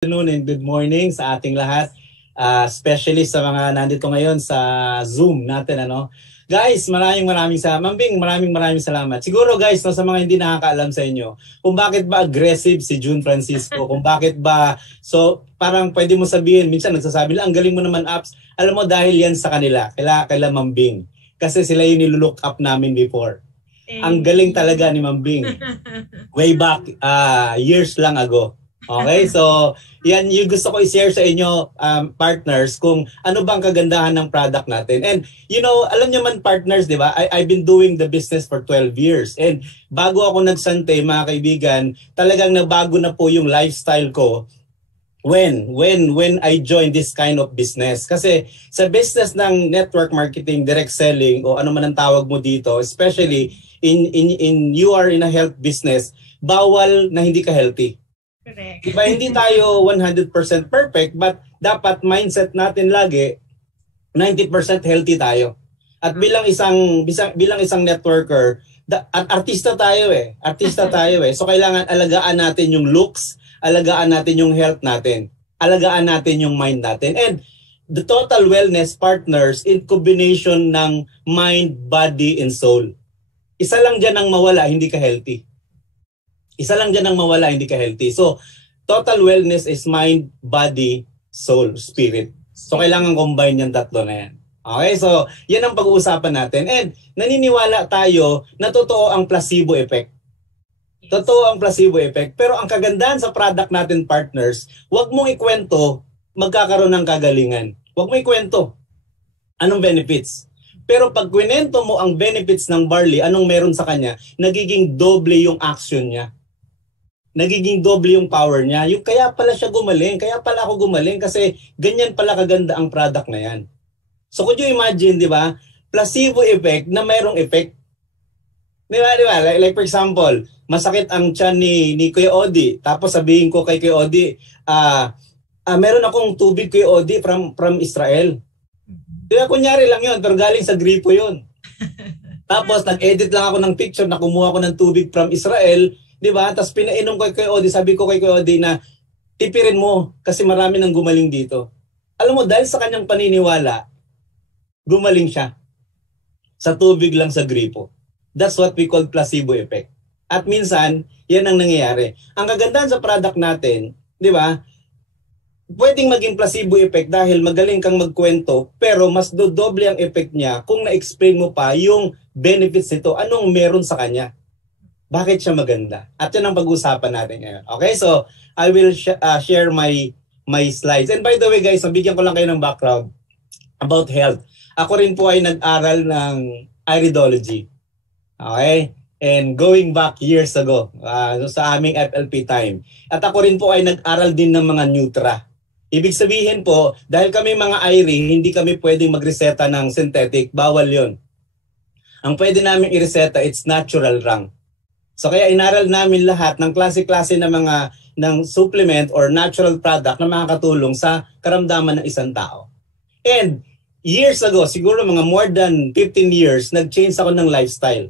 Afternoon and good morning sa ating lahat, especially sa mga nandito ngayon sa Zoom natin. Guys, maraming salamat. Mambing, maraming salamat. Siguro guys, no, sa mga hindi nakakaalam sa inyo, kung bakit ba aggressive si June Francisco, kung bakit ba, so parang pwede mo sabihin, minsan nagsasabi lang, ang galing mo naman apps. Alam mo, dahil yan sa kanila, kaila Mambing. Kasi sila yung nilook up namin before. Ang galing talaga ni Mambing. Way back, years lang ago. Okay, so yan yung gusto ko i-share sa inyo, partners, kung ano bang kagandahan ng product natin. And you know, alam niyo man partners, di ba? I've been doing the business for 12 years. And bago ako nagsante, mga kaibigan, talagang nabago na po yung lifestyle ko when I joined this kind of business. Kasi sa business ng network marketing, direct selling, o ano man ang tawag mo dito, especially in you are in a health business, bawal na hindi ka healthy. Correct. Diba, hindi tayo 100% perfect, but dapat mindset natin lagi 90% healthy tayo. At bilang isang networker, at artista tayo eh. So kailangan alagaan natin yung looks, alagaan natin yung health natin, alagaan natin yung mind natin. And the total wellness partners in combination ng mind, body, and soul. Isa lang dyan ang mawala, hindi ka healthy. Isa lang dyan ang mawala, hindi ka healthy. So, total wellness is mind, body, soul, spirit. So, kailangan combine yung tatlo na yan. Okay? So, yan ang pag-uusapan natin. And naniniwala tayo na totoo ang placebo effect. Totoo ang placebo effect. Pero ang kagandahan sa product natin, partners, huwag mong ikwento, magkakaroon ng kagalingan. Huwag mong ikwento. Anong benefits? Pero pag kwento mo ang benefits ng barley, anong meron sa kanya, nagiging doble yung action niya. Nagiging doble yung power niya. Yung kaya pala siya gumaling, kaya pala ako gumaling kasi ganyan pala kaganda ang product na yan. So could you imagine, di ba? Placebo effect na mayroong effect. Di ba? Like for example, masakit ang tiyan ni Kuya Odi. Tapos sabihin ko kay Kuya Odi, meron akong tubig Kuya Odi from Israel. Di ba? Kunyari lang yun, pero galing sa gripo yun. Tapos nag-edit lang ako ng picture na kumuha ko ng tubig from Israel. Di ba? Tapos pinainom ko kay Odi, sabi ko kay Odi na tipirin mo kasi marami nang gumaling dito. Alam mo, dahil sa kanyang paniniwala, gumaling siya sa tubig lang sa gripo. That's what we call placebo effect. At minsan, yan ang nangyayari. Ang kagandahan sa product natin, di ba? Pwedeng maging placebo effect dahil magaling kang magkwento, pero mas dodoble ang effect niya kung na-explain mo pa yung benefits nito, anong meron sa kanya. Bakit siya maganda? At yan ang pag-usapan natin ngayon. Okay, so I will share my slides. And by the way guys, nabigyan ko lang kayo ng background about health. Ako rin po ay nag-aral ng iridology. Okay? And going back years ago, sa aming FLP time. At ako rin po ay nag-aral din ng mga Nutra. Ibig sabihin po, dahil kami mga IRI, hindi kami pwedeng magreseta ng synthetic. Bawal yon. Ang pwede namin ireseta, it's natural lang. So kaya inaral namin lahat ng klase-klase na ng supplement or natural product na makakatulong sa karamdaman ng isang tao. And years ago, siguro mga more than 15 years, nag-change ako ng lifestyle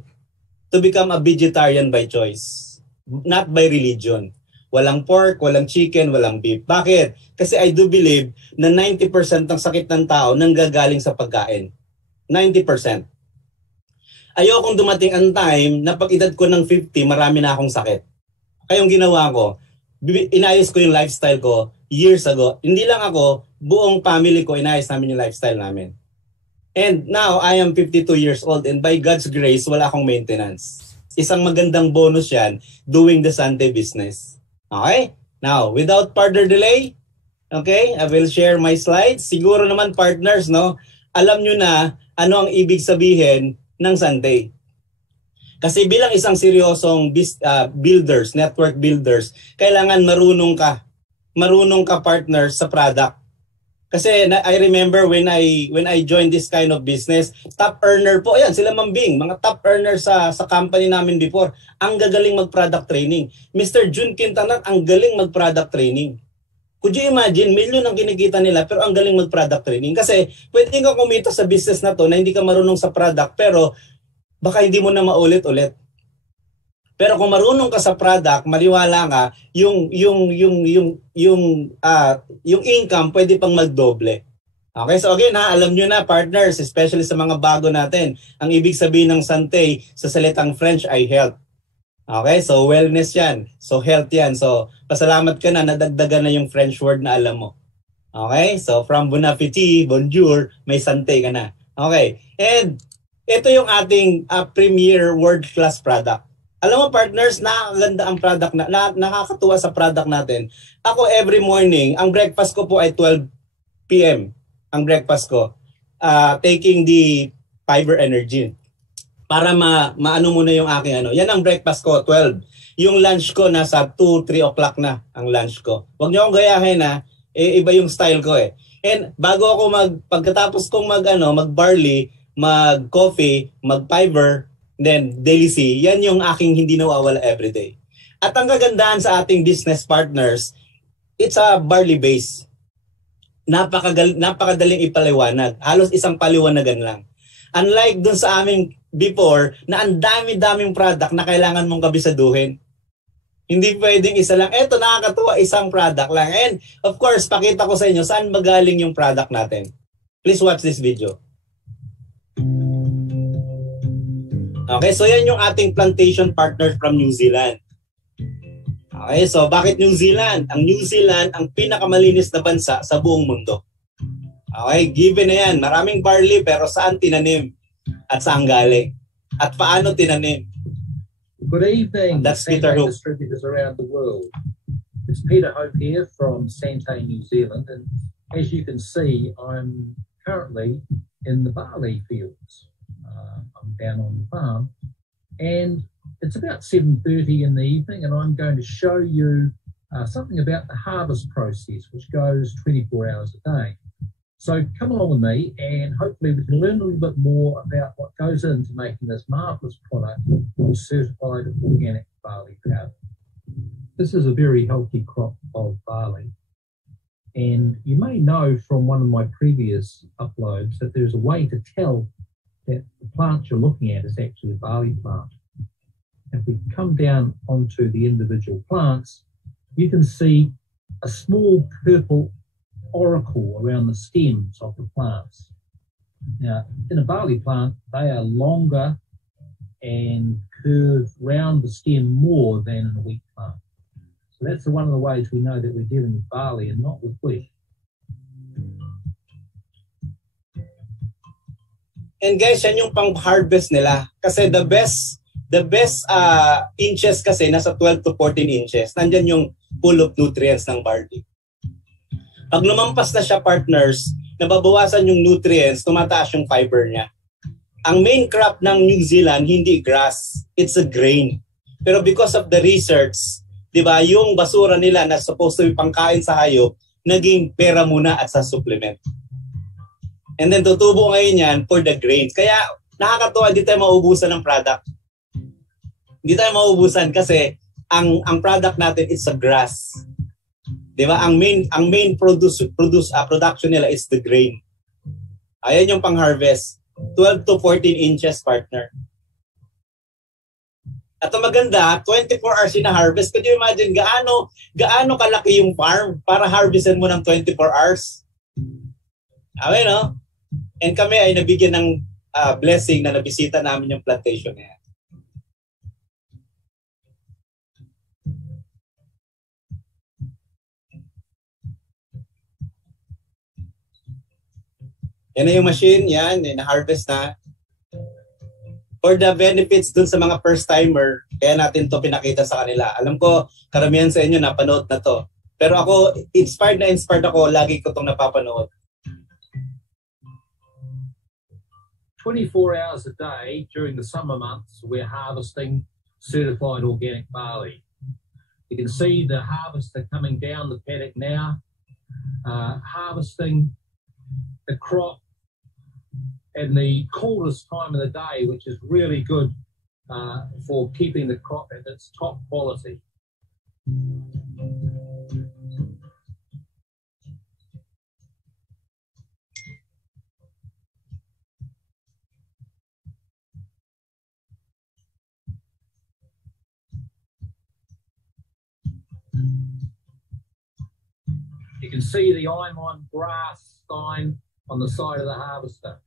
to become a vegetarian by choice, not by religion. Walang pork, walang chicken, walang beef. Bakit? Kasi I do believe na 90% ng sakit ng tao nanggagaling sa pagkain. 90%. Ayokong dumating ang time na pag edad ko ng 50, marami na akong sakit. Kaya yung ginawa ko, inayos ko yung lifestyle ko years ago. Hindi lang ako, buong family ko, inayos namin yung lifestyle namin. And now, I am 52 years old and by God's grace, wala akong maintenance. Isang magandang bonus yan, doing the Sunday business. Okay? Now, without further delay, okay, I will share my slides. Siguro naman partners, no, alam nyo na ano ang ibig sabihin ng Sunday. Kasi bilang isang seryosong builders, network builders, kailangan marunong ka partner sa product. Kasi I remember when I joined this kind of business, top earner po, ayan, sila Mambing, mga top earner sa company namin before, ang gagaling mag-product training. Mr. June Quintanar, ang galing mag-product training. Could you imagine, milyon ang kinikita nila pero ang galing mag-product training. Kasi pwede kang kumita sa business na to na hindi ka marunong sa product pero baka hindi mo na maulit-ulit. Pero kung marunong ka sa product, maliwala ka, yung income pwede pang magdoble. Okay, so again ha, alam nyo na partners, especially sa mga bago natin, ang ibig sabihin ng Santé sa salitang French ay health. Okay, so wellness yan. So health yan. So pasalamat ka na, nadagdagan na yung French word na alam mo. Okay, so from bon appetit, bonjour, may Santé ka na. Okay, and ito yung ating premier world-class product. Alam mo partners, nakakaganda ang product nakakatuwa sa product natin. Ako every morning, ang breakfast ko po ay 12 p.m. Ang breakfast ko. Taking the fiber energy. Para maano muna yung aking ano. Yan ang breakfast ko, 12. Yung lunch ko nasa 2, 3 o'clock na ang lunch ko. Huwag niyo akong gayahin ha. Iba yung style ko eh. And bago ako pagkatapos kong mag-barley, mag-coffee, mag-fiber, then daily C, yan yung aking hindi nawawala everyday. At ang kagandahan sa ating business partners, it's a barley base. Napakadaling ipaliwanag. Halos isang paliwanagan lang. Unlike dun sa aming before, na ang dami-daming product na kailangan mong kabisaduhin. Hindi pwedeng isa lang. Eto, nakakatuwa, isang product lang. And of course, pakita ko sa inyo saan magaling yung product natin. Please watch this video. Okay, so yan yung ating plantation partner from New Zealand. Okay, so bakit New Zealand? Ang New Zealand ang pinakamalinis na bansa sa buong mundo. Okay, given na yan. Maraming barley pero saan tinanim? At saan galing? At paano tinanim? Good evening, That's Santé Peter Hope. distributors around the world. It's Peter Hope here from Santé New Zealand, and as you can see, I'm currently in the barley fields. I'm down on the farm, and it's about 7:30 in the evening, and I'm going to show you something about the harvest process, which goes 24 hours a day. So come along with me, and hopefully we can learn a little bit more about what goes into making this marvellous product of certified organic barley powder. This is a very healthy crop of barley. And you may know from one of my previous uploads that there's a way to tell that the plant you're looking at is actually a barley plant. If we come down onto the individual plants, you can see a small purple auricle around the stems of the plants. Now, in a barley plant, they are longer and curve round the stem more than in a wheat plant. So that's one of the ways we know that we're dealing with barley and not with wheat. And guys, yan yung pang-harvest nila. Kasi the best inches kasi nasa 12 to 14 inches. Nandyan yung full of nutrients ng barley. Pag lumampas na siya partners, nababawasan yung nutrients, tumataas yung fiber niya. Ang main crop ng New Zealand, hindi grass. It's a grain. Pero because of the research, di ba, yung basura nila na supposed to be pangkain sa hayop, naging pera muna at sa supplement. And then tutubo ngayon yan for the grains. Kaya nakakatuwa, di tayo maubusan ng product. Hindi tayo maubusan kasi ang product natin is a grass. Di ba? Ang main production nila is the grain. Ayan yung pang-harvest. 12 to 14 inches, partner. At ang maganda, 24 hours na harvest. Could you imagine gaano kalaki yung farm para harvestin mo ng 24 hours? Okay, no? And kami ay nabigyan ng blessing na nabisita namin yung plantation na yan. Yan na yung machine, yan, na-harvest na. For the benefits dun sa mga first-timer, kaya natin to pinakita sa kanila. Alam ko, karamihan sa inyo napanood na to. Pero ako, inspired ako, lagi ko itong napapanood. 24 hours a day during the summer months, we're harvesting certified organic barley. You can see the harvester coming down the paddock now, harvesting the crop in the coolest time of the day, which is really good for keeping the crop at its top quality. You can see the I'm on grass sign on the side of the harvester.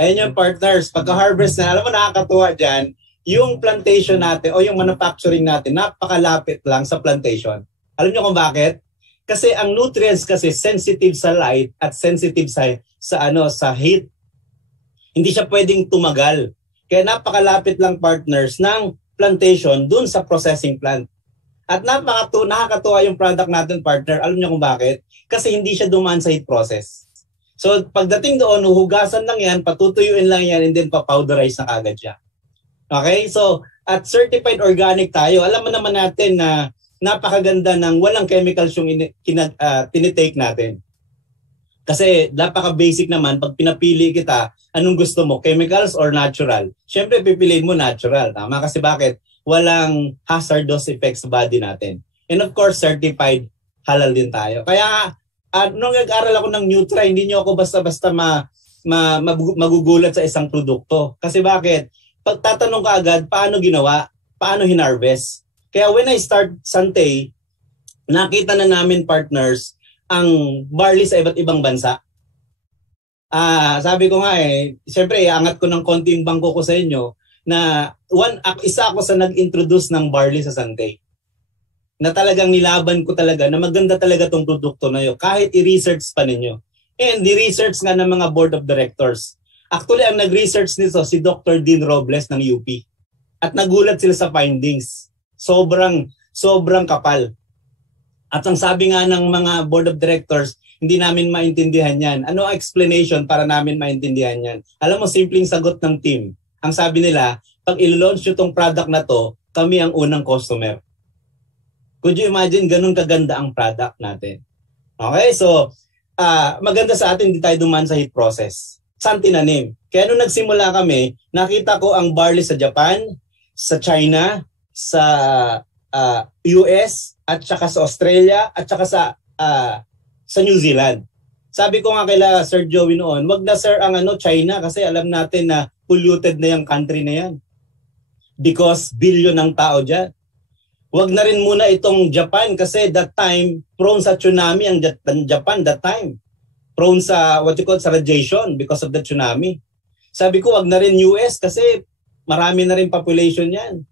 Ayun yung partners, pagka-harvest na, alam mo nakakatuwa dyan, yung plantation natin o yung manufacturing natin, napakalapit lang sa plantation. Alam nyo kung bakit? Kasi ang nutrients kasi sensitive sa light at sensitive sa heat. Hindi siya pwedeng tumagal. Kaya napakalapit lang partners ng plantation dun sa processing plant. At nakakatuwa yung product natin partner. Alam nyo kung bakit? Kasi hindi siya dumaan sa heat process. So pagdating doon, huhugasan lang yan, patutuyuin lang yan, and then papowderize na kagad siya. Okay? So at certified organic tayo, alam mo naman natin na napakaganda ng walang chemicals yung tinitake natin. Kasi napaka-basic naman, pag pinapili kita, anong gusto mo, chemicals or natural? Siyempre, pipiliin mo natural. Tama? Kasi bakit? Walang hazardous effects sa body natin. And of course, certified halal din tayo. Kaya nung nag-aral ako ng Nutra, hindi nyo ako basta-basta magugulat sa isang produkto. Kasi bakit? Pagtatanong ka agad, paano ginawa? Paano hinarvest? Kaya when I start Santay, nakita na namin partners ang barley sa iba't ibang bansa. Sabi ko nga siyempre iangat ko ng konti yung bangko ko sa inyo na isa ako sa nag-introduce ng barley sa Santay. Na talagang nilaban ko talaga na maganda talaga tong produkto na yun kahit i-research pa ninyo. And di-research nga ng mga board of directors. Actually, ang nag-research nito si Dr. Dean Robles ng UP. At nagulat sila sa findings. Sobrang kapal. At ang sabi nga ng mga board of directors, hindi namin maintindihan yan. Ano ang explanation para namin maintindihan yan? Alam mo, simpleng sagot ng team. Ang sabi nila, pag i-launch nyo tong product na to, kami ang unang customer. Could you imagine ganun kaganda ang product natin? Okay, so maganda sa atin hindi tayo dumaan sa heat process. Saan tinanim? Kaya nung nagsimula kami, nakita ko ang barley sa Japan, sa China, sa US, at saka sa Australia, at saka sa New Zealand. Sabi ko nga kay Sir Joey noon, wag na sir ang China kasi alam natin na polluted na yung country na yan. Because billion ng tao dyan. Wag na rin muna itong Japan kasi that time prone sa tsunami ang Japan that time. Prone sa sa radiation because of the tsunami. Sabi ko wag na rin US kasi marami na rin population yan.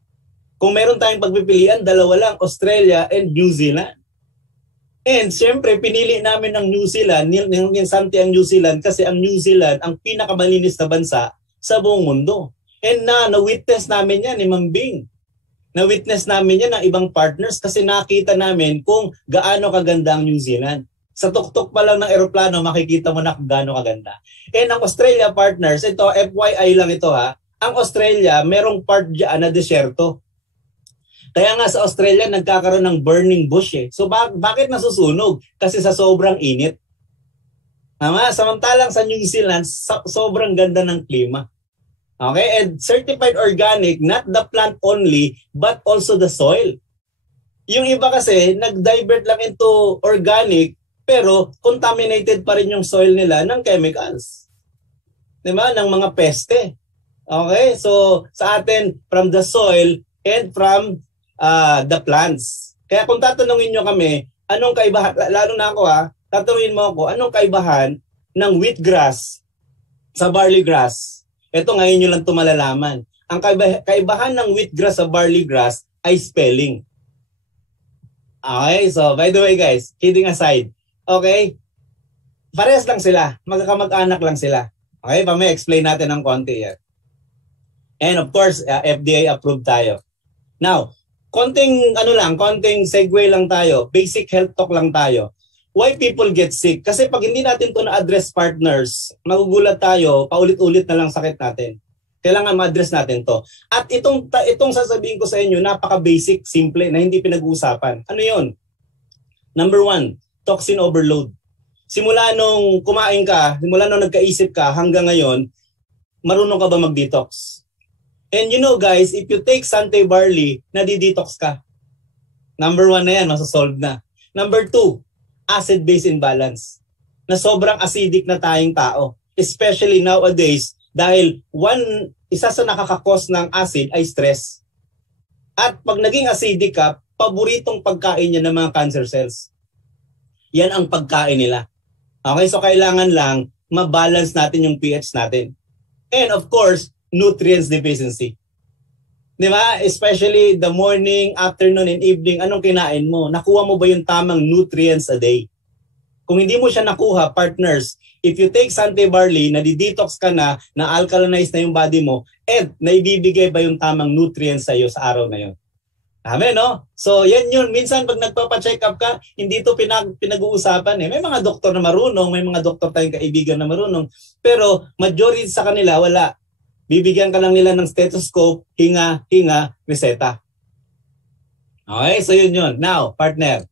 Kung meron tayong pagpipilian, dalawa lang, Australia and New Zealand. And siyempre pinili namin ng New Zealand, ng Santay ang New Zealand kasi ang New Zealand ang pinakamalinis na bansa sa buong mundo. And na-witness namin yan ni Ma'am Bing. Na-witness namin yan ng ibang partners kasi nakita namin kung gaano kaganda ang New Zealand. Sa tuktok pa lang ng eroplano, makikita mo na kung gaano kaganda. And ang Australia partners, ito, FYI lang ito ang Australia, merong part dyan na desyerto. Kaya nga sa Australia, nagkakaroon ng burning bush So bakit nasusunog? Kasi sa sobrang init. Samantalang sa New Zealand, sobrang ganda ng klima. Okay, and certified organic, not the plant only, but also the soil. Yung iba kasi, nag-divert lang into organic, pero contaminated pa rin yung soil nila ng chemicals. Diba? Ng mga peste. Okay, so sa atin, from the soil and from the plants. Kaya kung tatanungin nyo kami, anong kaibahan, lalo na ako tatanungin mo ako, anong kaibahan ng wheatgrass sa barley grass? Ito ngayon nyo lang ito malalaman. Ang kaibahan ng wheatgrass sa barley grass ay spelling. Okay, so by the way guys, kidding aside, okay, parehas lang sila, magkakamag-anak lang sila. Okay, mamaya explain natin ng konti yan. And of course, FDA approved tayo. Now, konting segue lang tayo, basic health talk lang tayo. Why people get sick? Kasi pag hindi natin ito na-address partners, magugulat tayo, paulit-ulit na lang sakit natin. Kailangan ma-address natin to. At itong sasabihin ko sa inyo, napaka-basic, simple, na hindi pinag-uusapan. Ano yon? Number 1, toxin overload. Simula nung kumain ka, simula nung nagkaisip ka, hanggang ngayon, marunong ka ba mag-detox? And you know guys, if you take Santay barley, nadi-detox ka. Number 1 na yan, masasolve na. Number 2, acid-base imbalance. Na sobrang acidic na tayong tao. Especially nowadays, dahil isa sa nakakakos ng acid ay stress. At pag naging acidic ka, paboritong pagkain niya ng mga cancer cells. Yan ang pagkain nila. Okay, so kailangan lang mabalance natin yung pH natin. And of course, nutrients deficiency. Di ba? Especially the morning, afternoon, and evening, anong kinain mo? Nakuha mo ba yung tamang nutrients a day? Kung hindi mo siya nakuha, partners, if you take Sante Barley, na-detox ka na alkalize na yung body mo, and naibibigay ba yung tamang nutrients sa'yo sa araw na yun? Tama, no? So, yan yun. Minsan, pag nagpapacheck up ka, hindi ito pinag-uusapan. May mga doktor na marunong, may mga doktor tayong kaibigan na marunong, pero majority sa kanila, wala. Bibigyan ka lang nila ng stethoscope, hinga, reseta. Okay, so yun. Now, partner,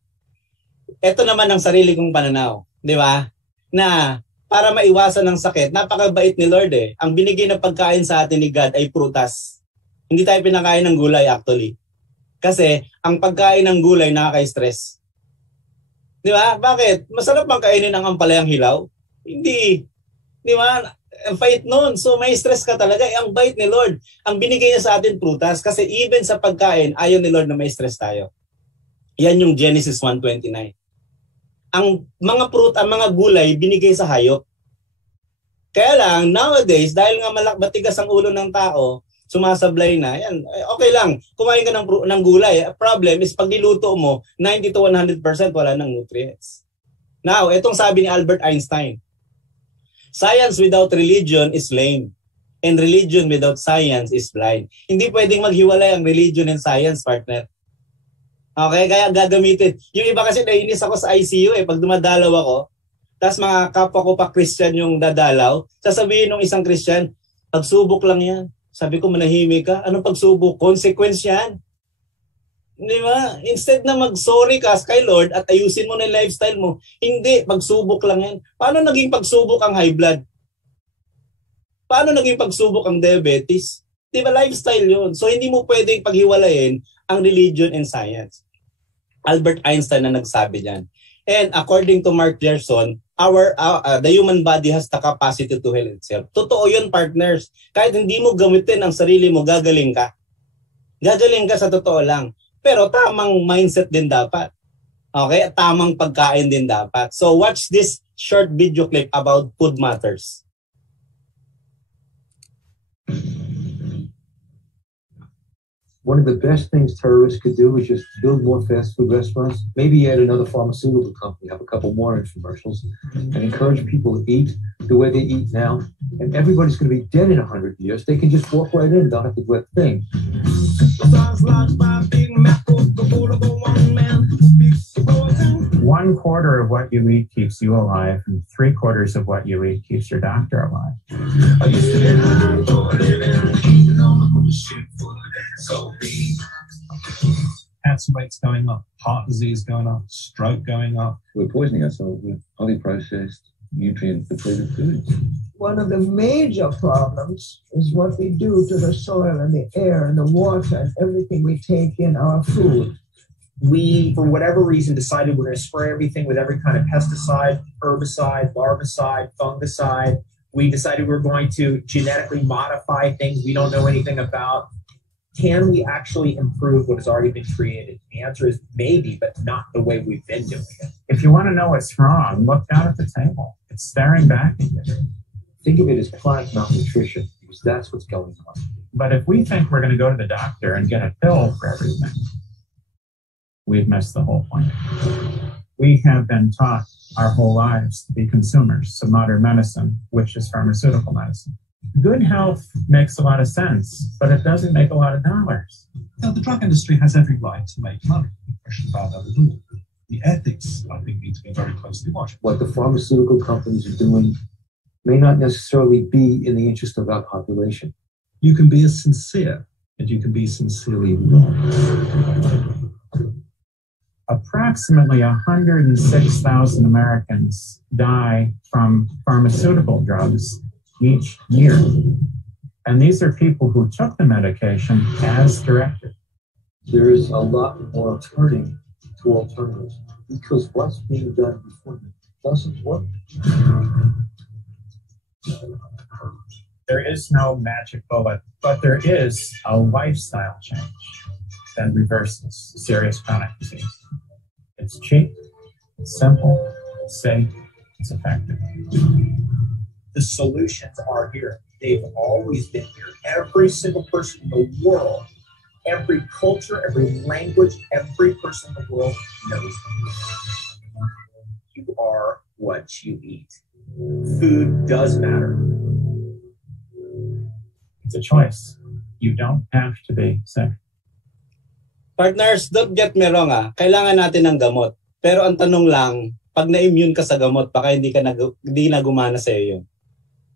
ito naman ang sarili kong pananaw. Di ba? Na para maiwasan ng sakit, napakabait ni Lord eh. Ang binigay na pagkain sa atin ni God ay prutas. Hindi tayo pinakain ng gulay actually. Kasi ang pagkain ng gulay nakaka-stress. Di ba? Bakit? Masarap bang kainin ang ampalayang hilaw? Hindi. Di ba? Ang bait nun. So may stress ka talaga. Ang bait ni Lord. Ang binigay niya sa atin prutas. Kasi even sa pagkain, ayaw ni Lord na may stress tayo. Yan yung Genesis 1:29. Ang mga gulay binigay sa hayop. Kaya lang, nowadays, dahil nga matigas ang ulo ng tao, sumasablay na, yan, okay lang. Kumain ka ng gulay. Problem is, pag niluto mo, 90 to 100% wala ng nutrients. Now, itong sabi ni Albert Einstein, science without religion is lame. And religion without science is blind. Hindi pwedeng maghiwalay ang religion and science, partner. Okay, kaya gagamitin. Yung iba kasi nainis ako sa ICU pag dumadalaw ako, tapos mga kapwa ko pa Christian yung dadalaw, sasabihin ng isang Christian, pagsubok lang yan. Sabi ko, manahimik ka. Anong pagsubok? Consequence yan. Di ba? Instead na mag-sorry ka kay Lord at ayusin mo na yung lifestyle mo, hindi, pagsubok lang yan. Paano naging pagsubok ang high blood? Paano naging pagsubok ang diabetes? Di ba lifestyle yun? So hindi mo pwedeng paghiwalayin ang religion and science. Albert Einstein na nagsabi diyan. And according to Mark Gerson, the human body has the capacity to heal itself. Totoo yun, partners. Kahit hindi mo gamitin ang sarili mo, gagaling ka. Gagaling ka sa totoo lang. Pero tamang mindset din dapat. Okay? At tamang pagkain din dapat. So watch this short video clip about food matters. One of the best things terrorists could do is just build more fast food restaurants, maybe add another pharmaceutical company, have a couple more infomercials, and encourage people to eat the way they eat now. And everybody's going to be dead in 100 years. They can just walk right in, don't have to do a thing. One quarter of what you eat keeps you alive, and 3/4 of what you eat keeps your doctor alive. Cancer rates going up, heart disease going up, stroke going up. We're poisoning ourselves with highly processed, nutrient-depleted foods. One of the major problems is what we do to the soil and the air and the water and everything we take in our food. We, for whatever reason, decided we're going to spray everything with every kind of pesticide, herbicide, larvicide, fungicide. We decided we're going to genetically modify things we don't know anything about. Can we actually improve what has already been created? The answer is maybe, but not the way we've been doing it. If you want to know what's wrong, look down at the table. It's staring back at you. Think of it as plant malnutrition, because that's what's going on. But if we think we're going to go to the doctor and get a pill for everything, we've missed the whole point. We have been taught our whole lives to be consumers of modern medicine, which is pharmaceutical medicine. Good health makes a lot of sense, but it doesn't make a lot of dollars. Now, the drug industry has every right to make money. No question about that at all. The ethics, I think, need to be very closely watched. What the pharmaceutical companies are doing may not necessarily be in the interest of our population. You can be as sincere, and you can be sincerely wrong. Approximately 106,000 Americans die from pharmaceutical drugs each year. And these are people who took the medication as directed. There is a lot more turning to alternatives. because what's being done before you doesn't work. There is no magic bullet, but there is a lifestyle change that reverses serious chronic disease. It's cheap, it's simple, it's safe, it's effective. The solutions are here. They've always been here. Every single person in the world, every culture, every language, every person in the world knows them. You are what you eat. Food does matter. It's a choice. You don't have to be sick. Partners, don't get me wrong kailangan natin ng gamot. Pero ang tanong lang, pag na-immune ka sa gamot, baka hindi na gumana sa iyo yun.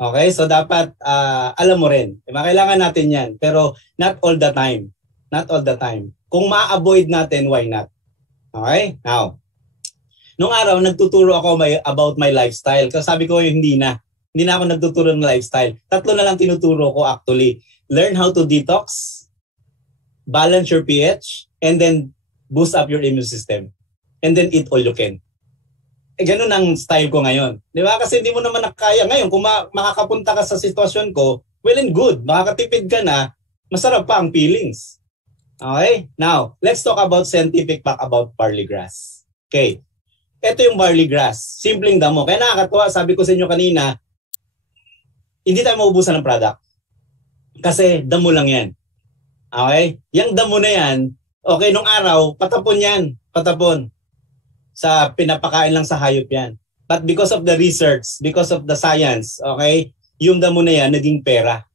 Okay? So dapat alam mo rin. Diba? Kailangan natin yan. Pero not all the time. Not all the time. Kung ma-avoid natin, why not? Okay? Now, nung araw, nagtuturo ako about my lifestyle. Kasi sabi ko, hindi na ako nagtuturo ng lifestyle. 3 na lang tinuturo ko actually. Learn how to detox, balance your pH, and then boost up your immune system. And then eat all you can. Ganun ang style ko ngayon. Di ba? Kasi hindi mo naman nakaya. Ngayon, kung makakapunta ka sa sitwasyon ko, well and good. Makakatipid ka na, masarap pa ang feelings. Okay? Now, let's talk about scientific fact about barley grass. Okay. Ito yung barley grass. Simpleng damo. Kaya nakakatuwa, sabi ko sa inyo kanina, hindi tayo maubusan ng product. Kasi damo lang yan. Okay? Yung damo na yan, okay, nung araw, patapon yan. Patapon. Sa pinapakain lang sa hayop yan. But because of the research, because of the science, okay, yung damo na yan, naging pera.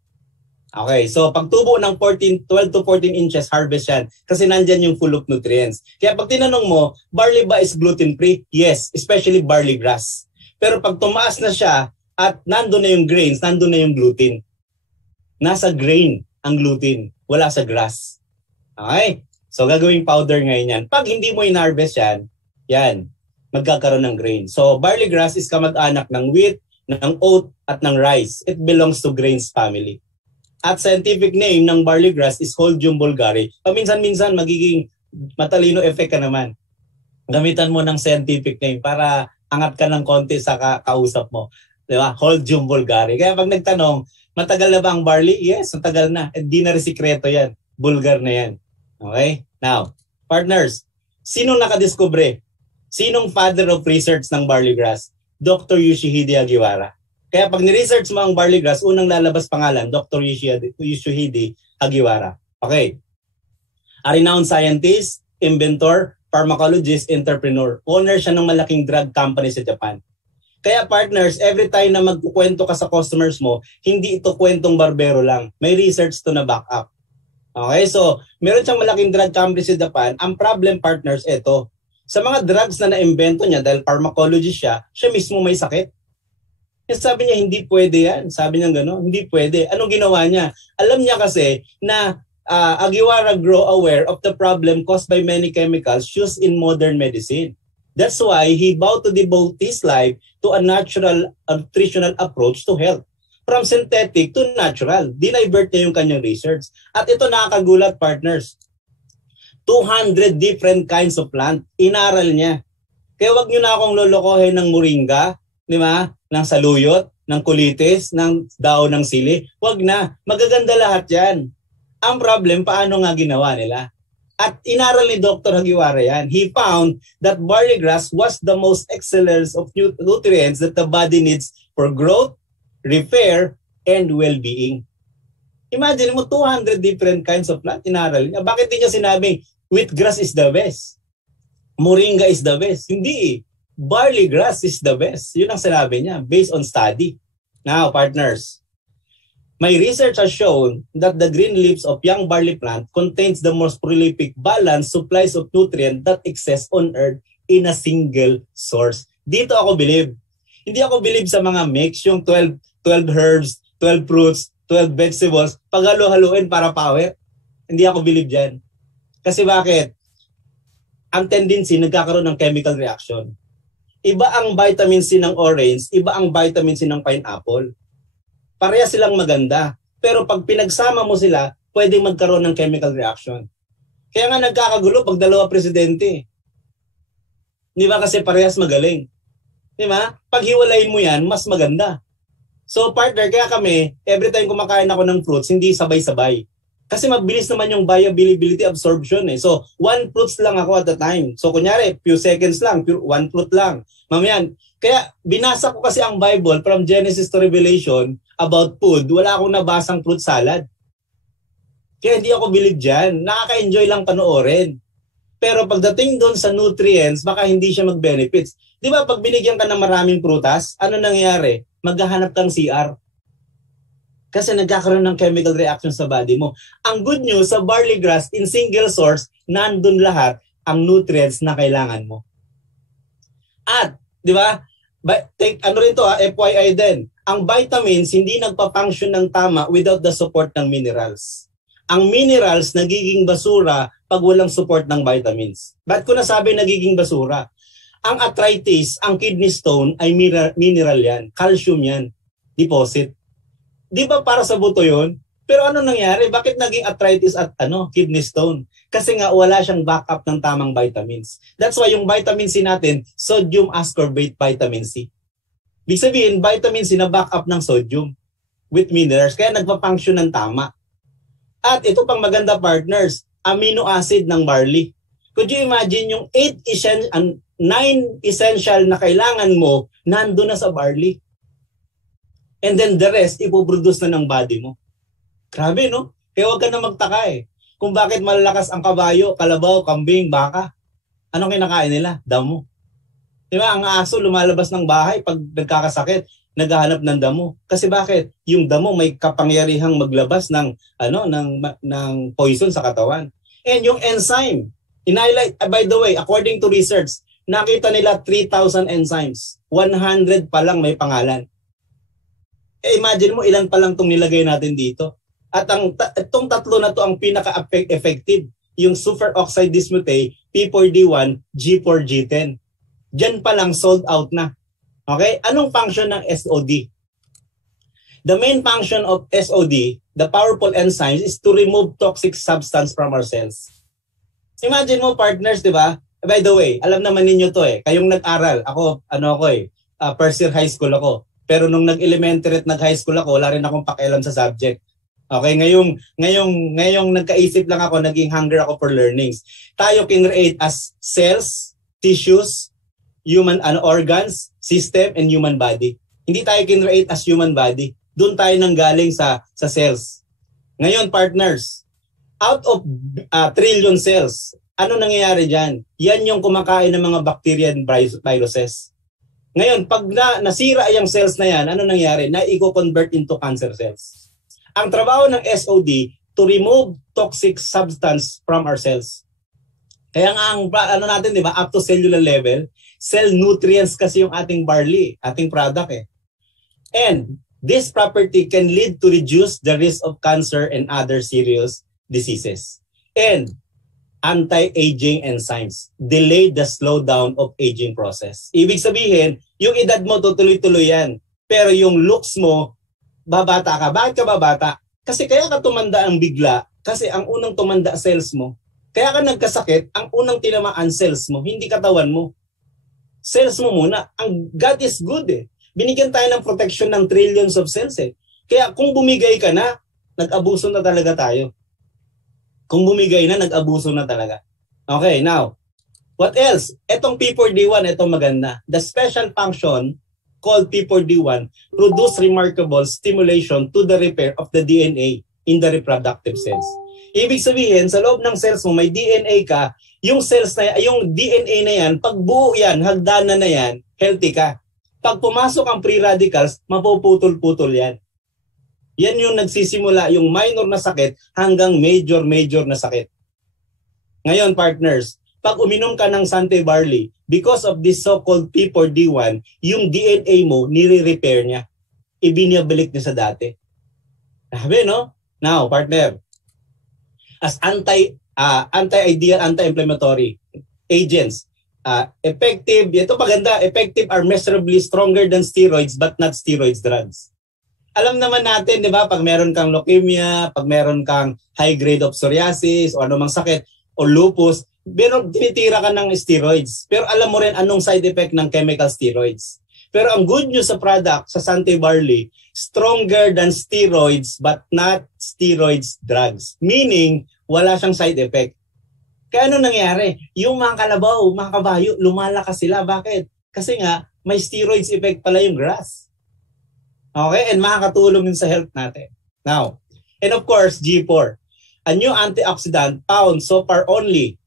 Okay, so pag tubo ng 12 to 14 inches, harvest yan. Kasi nandyan yung full of nutrients. Kaya pag tinanong mo, barley ba is gluten-free? Yes, especially barley grass. Pero pag tumaas na siya, at nandun na yung grains, nandun na yung gluten. Nasa grain ang gluten, wala sa grass. Okay? So gagawing powder ngayon yan. Pag hindi mo in-harvest yan, magkakaroon ng grain. So barley grass is kamag-anak ng wheat, ng oat, at ng rice. It belongs to grains family. At scientific name ng barley grass is Holdium bulgari. Paminsan-minsan magiging matalino effect ka naman. Gamitan mo ng scientific name para angat ka ng konti sa kausap mo. Diba? Holdium bulgari. Kaya pag nagtanong, matagal na ba ang barley? Yes, matagal na. Hindi na rin sikreto yan. Bulgar na yan. Okay? Now, partners, sinong nakadiskubre? Sinong father of research ng barley grass? Dr. Yoshihide Hagiwara. Kaya pag ni-research mo ang barley grass, unang lalabas pangalan, Dr. Yoshihide Hagiwara. Okay. A renowned scientist, inventor, pharmacologist, entrepreneur. Owner siya ng malaking drug company sa Japan. Kaya partners, every time na magkukwento ka sa customers mo, hindi ito kwentong barbero lang. May research to na back up. Okay, so meron siyang malaking drug company sa Japan. Ang problem partners, ito. Sa mga drugs na na-invento niya, dahil pharmacologist siya mismo may sakit. Yung sabi niya, hindi pwede yan. Sabi niya gano'n, hindi pwede. Anong ginawa niya? Alam niya kasi na Hagiwara grow aware of the problem caused by many chemicals used in modern medicine. That's why he vowed to devote his life to a natural nutritional approach to health. From synthetic to natural. Dinivert niya yung kanyang research. At ito nakakagulat partners. 200 different kinds of plant. Inaral niya. Kaya wag niyo na akong lolokohin ng moringa, di ba? Ng saluyot, ng kulitis, ng daon ng sili. Wag na. Magaganda lahat yan. Ang problem, paano nga ginawa nila? At inaral ni Dr. Hagiwara yan. He found that barley grass was the most excellent of nutrients that the body needs for growth, repair, and well-being. Imagine mo, 200 different kinds of plant inaral niya. Bakit di niya sinabing, wheatgrass is the best? Moringa is the best? Hindi. Barley grass is the best. Yun ang sinabi niya, based on study. Now, partners, my research has shown that the green leaves of young barley plant contains the most prolific balanced supplies of nutrient that exists on earth in a single source. Dito ako believe. Hindi ako believe sa mga mix, yung 12 herbs, 12 fruits, 12 vegetables, paghalo-haluin para power. Hindi ako believe dyan. Kasi bakit? Ang tendency, nagkakaroon ng chemical reaction. Iba ang vitamin C ng orange, iba ang vitamin C ng pineapple. Pareha silang maganda. Pero pag pinagsama mo sila, pwedeng magkaroon ng chemical reaction. Kaya nga nagkakagulo pag dalawa presidente. Di ba? Kasi parehas magaling. Di ba? Pag hiwalayin mo yan, mas maganda. So partner, kaya kami, every time kumakain ako ng fruits, hindi sabay-sabay. Kasi mabilis naman yung bioavailability absorption eh. So, 1 fruits lang ako at a time. So, kunyari, few seconds lang, 1 fruit lang. Mamayan. Kaya, binasa ko kasi ang Bible from Genesis to Revelation about food. Wala akong nabasang fruit salad. Kaya hindi ako bilib dyan. Nakaka-enjoy lang panoorin. Pero pagdating doon sa nutrients, baka hindi siya mag-benefits. Di ba, pag binigyan ka ng maraming prutas, ano nangyayari? Maghahanap kang CR. Kasi nagkakaroon ng chemical reaction sa body mo. Ang good news, sa barley grass, in single source, nandun lahat ang nutrients na kailangan mo. At, di ba, ano rin to FYI din, ang vitamins hindi nagpa-function ng tama without the support ng minerals. Ang minerals nagiging basura pag walang support ng vitamins. Ba't ko nasabi nagiging basura? Ang arthritis, ang kidney stone ay mineral yan. Calcium yan. Deposit. Di ba para sa buto yun? Pero ano nangyari? Bakit naging arthritis at kidney stone? Kasi nga wala siyang backup ng tamang vitamins. That's why yung vitamin C natin, sodium ascorbate vitamin C. Ibig sabihin, vitamin C na backup ng sodium with minerals. Kaya nagpa-function ng tama. At ito pang maganda partners, amino acid ng barley. Could you imagine yung 9 essential na kailangan mo nandun na sa barley? And then the rest, ipoproduce na ng body mo. Grabe, no? Kaya huwag ka na magtaka eh. Kung bakit malalakas ang kabayo, kalabaw, kambing, baka. Anong kinakain nila? Damo. Diba? Ang aso lumalabas ng bahay pag nagkakasakit, naghahanap ng damo. Kasi bakit? Yung damo may kapangyarihang maglabas ng poison sa katawan. And yung enzyme, by the way, according to research, nakita nila 3,000 enzymes. 100 pa lang may pangalan. Imagine mo ilan pa lang itong nilagay natin dito. At itong tatlo na to ang pinaka-effective. Yung superoxide dismutase, P4D1, G4G10. Diyan pa lang sold out na. Okay? Anong function ng SOD? The main function of SOD, the powerful enzymes, is to remove toxic substance from our cells. Imagine mo partners, di ba? By the way, alam naman ninyo to eh. Kayong nag-aral, ako first year high school ako. Pero nung nag-elementary at nag-high school ako, wala rin akong pakialam sa subject. Okay, ngayong nagkaisip lang ako, naging hunger ako for learnings. Tayo kinreate as cells, tissues, human organs, system, and human body. Hindi tayo kinreate as human body. Doon tayo nanggaling sa cells. Ngayon, partners, out of trillion cells, ano nangyayari dyan? Yan yung kumakain ng mga bacteria and viruses. Ngayon, pag nasira yung cells na yan, ano nangyayari? Na-i-convert into cancer cells. Ang trabaho ng SOD, to remove toxic substance from our cells. Kaya nga ang natin, di ba, up to cellular level, cell nutrients kasi yung ating barley, ating product eh. And this property can lead to reduce the risk of cancer and other serious diseases. And anti-aging enzymes delay the slowdown of aging process. Ibig sabihin, yung edad mo tutuloy-tuloy yan. Pero yung looks mo, babata ka. Bakit ka babata? Kasi kaya ka tumanda ang bigla, kasi ang unang tumanda cells mo. Kaya ka nagkasakit, ang unang tinamaan cells mo, hindi katawan mo. Cells mo muna. Ang God is good eh. Binigyan tayo ng protection ng trillions of cells eh. Kaya kung bumigay ka na, nag-abuso na talaga tayo. Kung bumigay na, nag-abuso na talaga. Okay, now, what else? Etong P4D1, etong maganda. The special function called P4D1 produce remarkable stimulation to the repair of the DNA in the reproductive cells. Ibig sabihin, sa loob ng cells mo, may DNA ka, yung cells na yung DNA na yan, pag buo yan, hagdanan na yan, healthy ka. Pag pumasok ang free radicals, mapuputol-putol yan. Yan yung nagsisimula, yung minor na sakit hanggang major na sakit. Ngayon, partners, pag uminom ka ng Sante Barley, because of this so-called P4D1, yung DNA mo, nire-repair niya. Ibinabalik niya sa dati. Sabi, no? Now, partner, as anti-ideal, anti-inflammatory agents, effective, ito maganda, effective are measurably stronger than steroids but not steroids drugs. Alam naman natin, di ba, pag meron kang leukemia, pag meron kang high grade of psoriasis o anumang sakit o lupus, Pero tinitira ka ng steroids. Pero alam mo rin anong side effect ng chemical steroids. Pero ang good news sa product, sa Sante Barley, stronger than steroids but not steroids drugs. Meaning, wala siyang side effect. Kaya ano nangyari? Yung mga kalabaw, mga kabayo, lumalakas sila. Bakit? Kasi nga, may steroids effect pala yung grass. Okay? And makakatulong yun sa health natin. Now, and of course, G4. A new antioxidant found so far only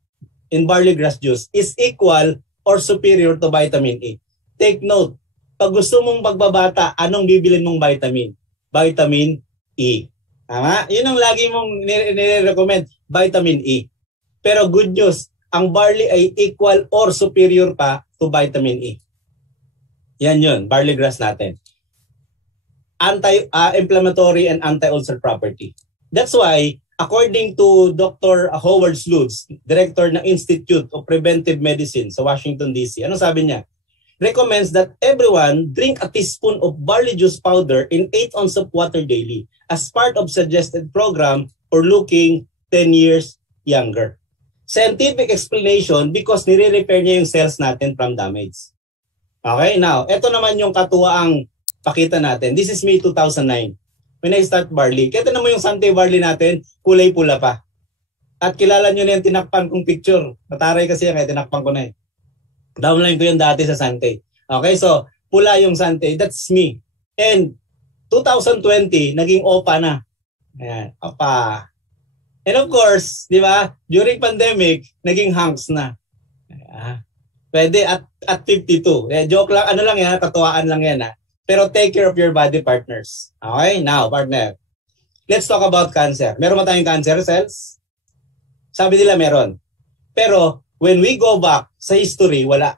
in barley grass juice is equal or superior to vitamin E. Take note, pag gusto mong pagbabata, anong bibilin mong vitamin? Vitamin E. Tama? Yun ang lagi mong nire-recommend, vitamin E. Pero good news, ang barley ay equal or superior pa to vitamin E. Yan yun, barley grass natin. Anti-inflammatory and anti-ulcer property. That's why, according to Dr. Howard Slutz, Director ng Institute of Preventive Medicine sa Washington, D.C., ano sabi niya? Recommends that everyone drink a teaspoon of barley juice powder in 8 ounces of water daily as part of suggested program for looking 10 years younger. Scientific explanation because nire-repair niya yung cells natin from damage. Okay, now, ito naman yung katuwaang pakita natin. This is May 2009. When I start barley. Kita naman yung Sante Barley natin, kulay pula pa. At kilala nyo na yung tinakpan kong picture. Mataray kasi yan, kaya tinakpan ko na eh. Downline ko yung dati sa Sante. Okay, so pula yung Sante. That's me. And 2020, naging OPA na. Ayan, OPA. And of course, di ba, during pandemic, naging hunks na. Ayan. Pwede at 52. Joke lang, ano lang yan, katuwaan lang yan ha. Pero take care of your body, partners. Okay? Now, partner. Let's talk about cancer. Meron ba tayong cancer cells? Sabi nila meron. Pero, when we go back sa history, wala.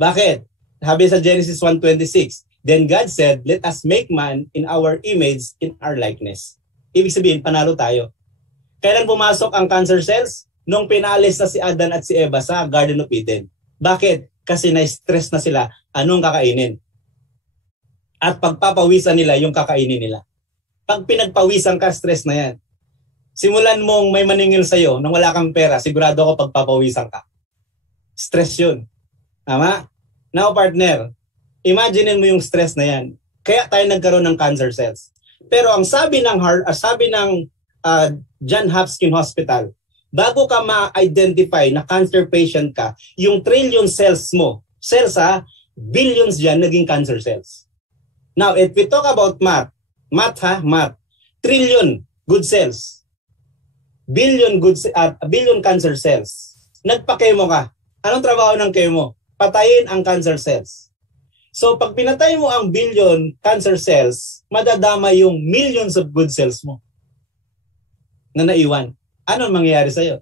Bakit? Sabi sa Genesis 1:26, then God said, let us make man in our image, in our likeness. Ibig sabihin, panalo tayo. Kailan pumasok ang cancer cells? Nung pinalis na si Adan at si Eva sa Garden of Eden. Bakit? Kasi na-stress na sila. Anong kakainin? At pagpapawisan nila yung kakainin nila. Pag pinagpawisan ka, stress na yan. Simulan mong may maningil sa'yo nang wala kang pera, sigurado ako pagpapawisan ka. Stress yun. Tama? Now partner, imagine mo yung stress na yan. Kaya tayo nagkaroon ng cancer cells. Pero ang sabi ng John Hopkins Hospital, bago ka ma-identify na cancer patient ka, yung trillion cells mo, cells billions dyan naging cancer cells. Now, if we talk about math, trillion good cells, billion cancer cells. Nagpa-chemo ka. Anong trabaho ng chemo? Patayin ang cancer cells. So, pag pinatay mo ang billion cancer cells, madadama yung millions of good cells mo na naiwan. Ano mangyayari sa'yo?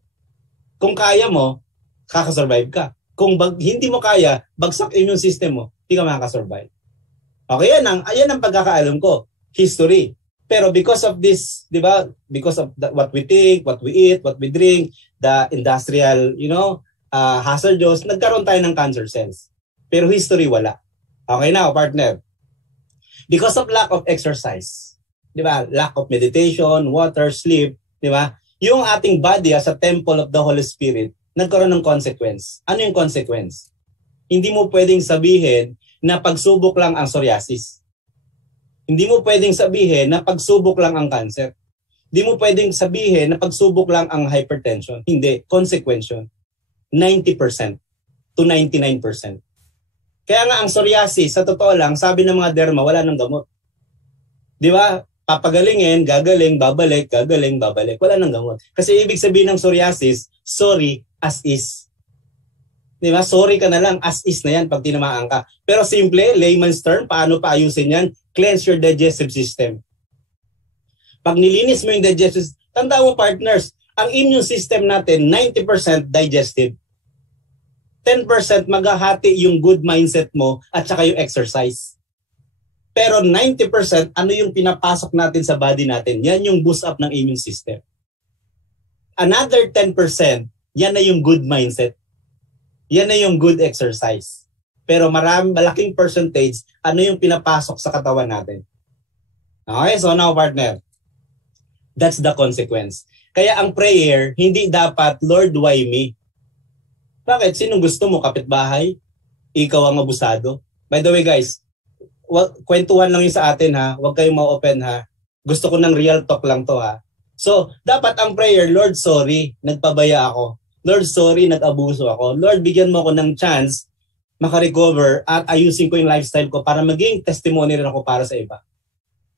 Kung kaya mo, kakasurvive ka. Kung hindi mo kaya, bagsak immune system mo, hindi ka makakasurvive. Okay, yan ang pagkakaalam ko. History. Pero because of this, di ba? Because of what we think, what we eat, what we drink, the industrial, hazardous, nagkaroon tayo ng cancer cells. Pero history, wala. Okay now, partner. Because of lack of exercise, di ba? Lack of meditation, water, sleep, di ba? Yung ating body as a temple of the Holy Spirit, nagkaroon ng consequence. Ano yung consequence? Hindi mo pwedeng sabihin na pagsubok lang ang psoriasis. Hindi mo pwedeng sabihin na pagsubok lang ang cancer. Hindi mo pwedeng sabihin na pagsubok lang ang hypertension. Hindi. Consequence yun. 90% to 99%. Kaya nga ang psoriasis, sa totoo lang, sabi ng mga derma, wala nang gamot. Di ba? Papagalingin, gagaling, babalik, gagaling, babalik. Wala nang gamot. Kasi ibig sabihin ng psoriasis, sorry, as is. Di ba? Sorry ka na lang, as is na yan pag tinamaan ka. Pero simple, layman's term, paano paayusin yan? Cleanse your digestive system. Pag nilinis mo yung digestive system, tanda mo partners, ang immune system natin, 90% digestive. 10% maghahati yung good mindset mo at saka yung exercise. Pero 90%, ano yung pinapasok natin sa body natin? Yan yung boost up ng immune system. Another 10%, yan na yung good mindset. Yan na yung good exercise. Pero malaking percentage, ano yung pinapasok sa katawan natin. Okay, so now partner, that's the consequence. Kaya ang prayer, hindi dapat, Lord, why me? Bakit? Sinong gusto mo? Kapitbahay? Ikaw ang abusado? By the way guys, kwentuhan lang yun sa atin ha. Huwag kayong ma-open ha. Gusto ko ng real talk lang to ha. So, dapat ang prayer, Lord, sorry, nagpabaya ako. Lord, sorry, nag-abuso ako. Lord, bigyan mo ako ng chance makarecover at ayusin ko yung lifestyle ko para maging testimony rin ako para sa iba.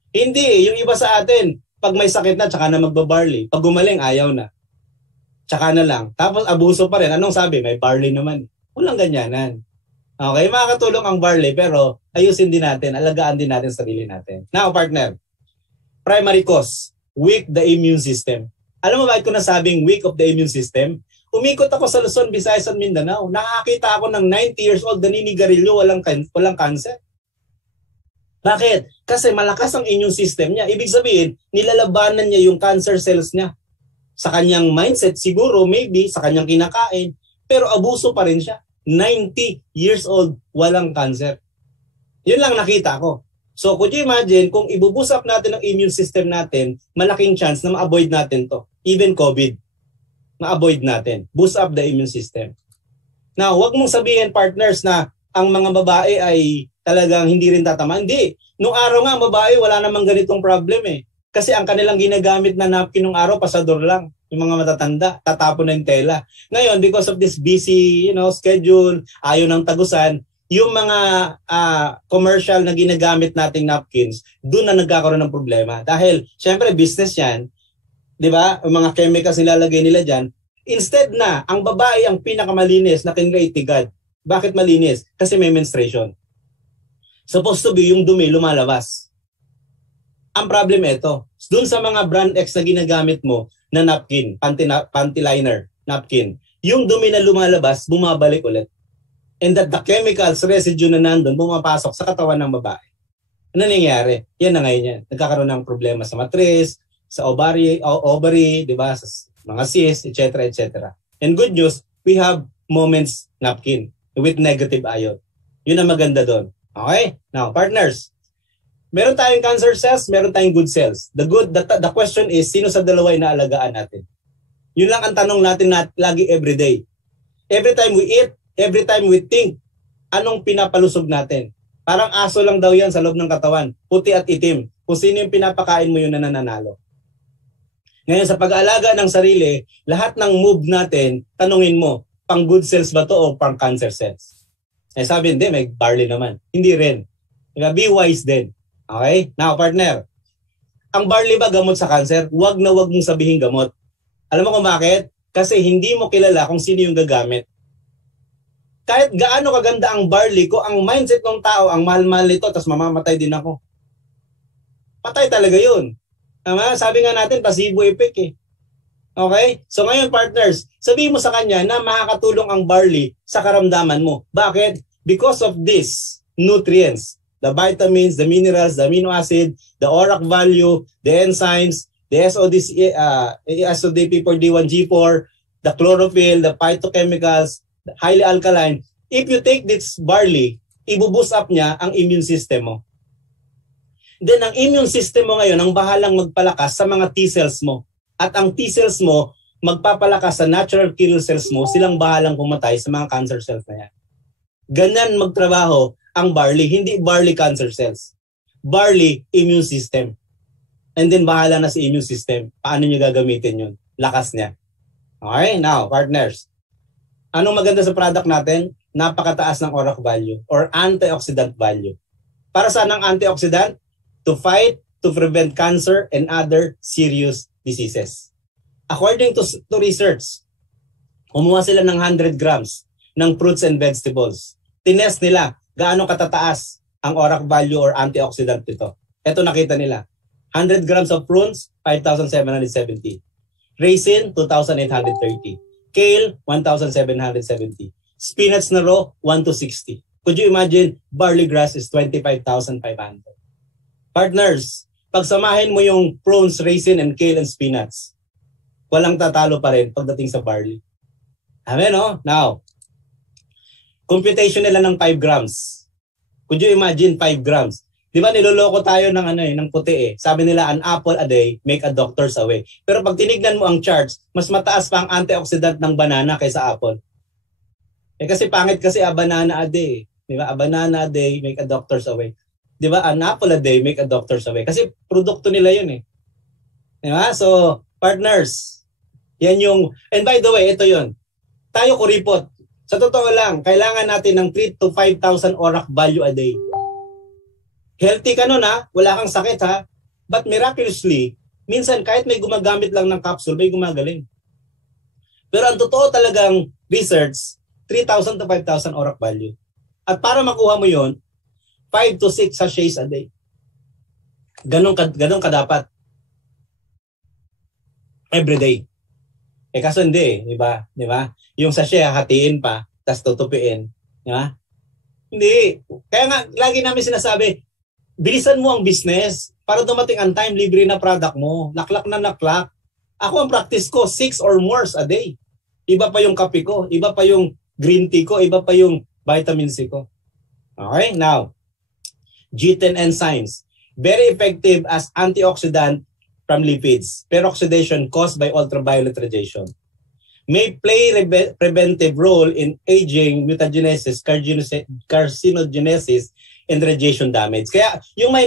Hindi, yung iba sa atin, pag may sakit na, tsaka na magbabarley. Pag gumaling, ayaw na. Tsaka na lang. Tapos abuso pa rin. Anong sabi? May barley naman. Walang ganyanan. Okay, makakatulong ang barley pero ayusin din natin, alagaan din natin sarili natin. Now, partner, primary cause, weak the immune system. Alam mo bakit ko nasabing weak of the immune system? Umikot ako sa Luzon, Visayas at Mindanao. Nakakita ako ng 90 years old naninigarilyo, walang cancer. Bakit? Kasi malakas ang immune system niya. Ibig sabihin, nilalabanan niya yung cancer cells niya. Sa kanyang mindset, siguro, maybe, sa kanyang kinakain. Pero abuso pa rin siya. 90 years old, walang cancer. Yun lang nakita ko. So, could you imagine, kung ibubusap natin ang immune system natin, malaking chance na ma-avoid natin to. Even COVID. Ma-avoid natin. Boost up the immune system. Now, wag mong sabihin, partners, na ang mga babae ay talagang hindi rin tatama. Hindi. Nung araw nga, ang babae, wala namang ganitong problem eh. Kasi ang kanilang ginagamit na napkin nung araw, pasador lang. Yung mga matatanda, tatapon na yung tela. Ngayon, because of this busy schedule, ayaw ng tagusan, yung mga commercial na ginagamit nating napkins, doon na nagkakaroon ng problema. Dahil, syempre, business yan. Di ba? Yung mga chemicals nilalagay nila dyan. Instead na, ang babae ang pinakamalinis na kinraitigad. Bakit malinis? Kasi may menstruation. Supposed to be yung dumi lumalabas. Ang problem ito, dun sa mga brand X na ginagamit mo na napkin, panty liner, napkin, yung dumi na lumalabas, bumabalik ulit. And that the chemicals, residue na nandun, bumapasok sa katawan ng babae. Ano nangyayari? Yan na ngayon yan. Nagkakaroon ng problema sa matris, sa ovary, di ba, sa mga cysts, etc., etc. And good news, we have moments napkin with negative ion. Yun ang maganda doon. Okay? Now, partners, meron tayong cancer cells, meron tayong good cells. The question is, sino sa dalawa inaalagaan natin? Yun lang ang tanong natin lagi everyday. Every time we eat, every time we think, anong pinapalusog natin? Parang aso lang daw yan sa loob ng katawan, puti at itim. Kung sino yung pinapakain mo, yun na nananalo. Ngayon, sa pag-aalaga ng sarili, lahat ng move natin, tanungin mo, pang good cells ba to o pang cancer cells? Eh sabi, hindi, may barley naman. Hindi rin. Be wise din. Okay? Now, partner, ang barley ba gamot sa cancer? Huwag na huwag mong sabihin gamot. Alam mo kung bakit? Kasi hindi mo kilala kung sino yung gagamit. Kahit gaano kaganda ang barley ko, ang mindset ng tao, ang mahal-mahal nito, tapos mamamatay din ako. Patay talaga yun. Tama? Sabi nga natin, placebo effect eh. Okay? So ngayon, partners, sabihin mo sa kanya na makakatulong ang barley sa karamdaman mo. Bakit? Because of these nutrients, the vitamins, the minerals, the amino acid, the ORAC value, the enzymes, the SODP4D1G4, the chlorophyll, the phytochemicals, the highly alkaline. If you take this barley, ibuboost up niya ang immune system mo. Then ang immune system mo ngayon ang bahalang magpalakas sa mga T-cells mo. At ang T-cells mo magpapalakas sa natural killer cells mo, silang bahalang pumatay sa mga cancer cells na yan. Ganyan magtrabaho ang barley, hindi barley cancer cells. Barley, immune system. And then bahala na sa immune system. Paano nyo gagamitin yun? Lakas niya. Okay, now, partners. Anong maganda sa product natin? Napakataas ng ORAC value or antioxidant value. Para saan ang antioxidant? To fight, to prevent cancer and other serious diseases. According to research, kumuha sila ng 100 grams ng fruits and vegetables. Tinest nila gaano katataas ang ORAC value or antioxidant nito. Ito nakita nila. 100 grams of prunes, 5,770. Raisin, 2,830. Kale, 1,770. Spinach na raw, 1,260. Could you imagine, barley grass is 25,500. Partners, pagsamahin mo yung prunes, raisin, and kale and spinach, walang tatalo pa rin pagdating sa barley. Amen, no? Now, computation nila ng 5 grams. Could you imagine 5 grams? Di ba niloloko tayo ng ng puti eh. Sabi nila, an apple a day make a doctor's away. Pero pag tinignan mo ang charts, mas mataas pa ang antioxidant ng banana kaysa apple. Kasi pangit kasi a banana a day. Di ba? A banana a day make a doctor's away. Di ba? An apple a day make a doctor's away. Kasi produkto nila yun eh. Di ba? So, partners, yan yung, and by the way, ito yun. Tayo kuripot. Sa totoo lang, kailangan natin ng 3 to 5,000 ORAC value a day. Healthy ka nun ha, wala kang sakit ha. But miraculously, minsan kahit may gumagamit lang ng capsule, may gumagaling. Pero ang totoo talagang research, 3,000 to 5,000 ORAC value. At para makuha mo yon, 5 to 6 sachets a day. Ganun ka dapat. Every day. Kaso hindi, di ba? Di ba? Yung sachet hatiin pa, tas tutupiin, di ba? Hindi. Kaya nga lagi namin sinasabi, bilisan mo ang business para dumating ang time libre na product mo. Naklak na naklak. Ako ang practice ko 6 or more a day. Iba pa yung kape ko, iba pa yung green tea ko, iba pa yung vitamin C ko. Okay, now G10 enzymes, very effective as antioxidant from lipids. Peroxidation caused by ultraviolet radiation may play preventive role in aging, mutagenesis, carcinogenesis, and radiation damage. Kaya yung may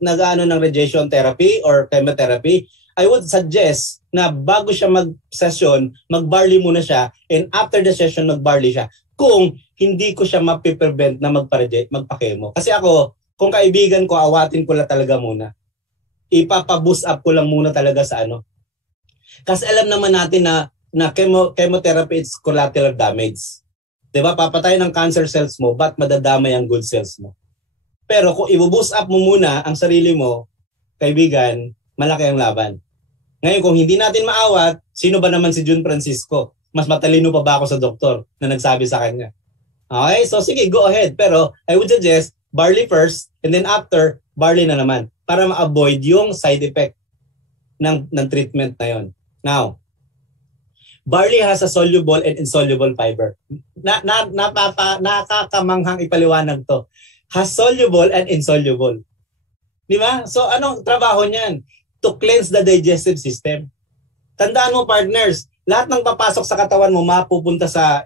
nag-ano ng radiation therapy or chemotherapy, I would suggest na bago siya mag-session, mag-barley muna siya, and after the session, mag-barley siya. Kung hindi ko siya mapiprevent na magpa-chemo. Kasi ako, kung kaibigan ko, awatin ko lang talaga muna. Ipapa-boost up ko lang muna talaga sa ano. Kasi alam naman natin na chemotherapy is collateral damage. Diba? Papatay ng cancer cells mo, but madadamay ang good cells mo. Pero kung i-boost up mo muna ang sarili mo, kaibigan, malaki ang laban. Ngayon, kung hindi natin maawat, sino ba naman si Jun Francisco? Mas matalino pa ba ako sa doktor na nagsabi sa kanya? Okay, so sige, go ahead. Pero I would suggest barley first, and then after, barley na naman para ma-avoid yung side effect ng treatment na yon. Now, barley has a soluble and insoluble fiber. Nakakamanghang ipaliwanag to. Has soluble and insoluble. Di ba? So anong trabaho niyan? To cleanse the digestive system. Tandaan mo partners, lahat ng papasok sa katawan mo mapupunta sa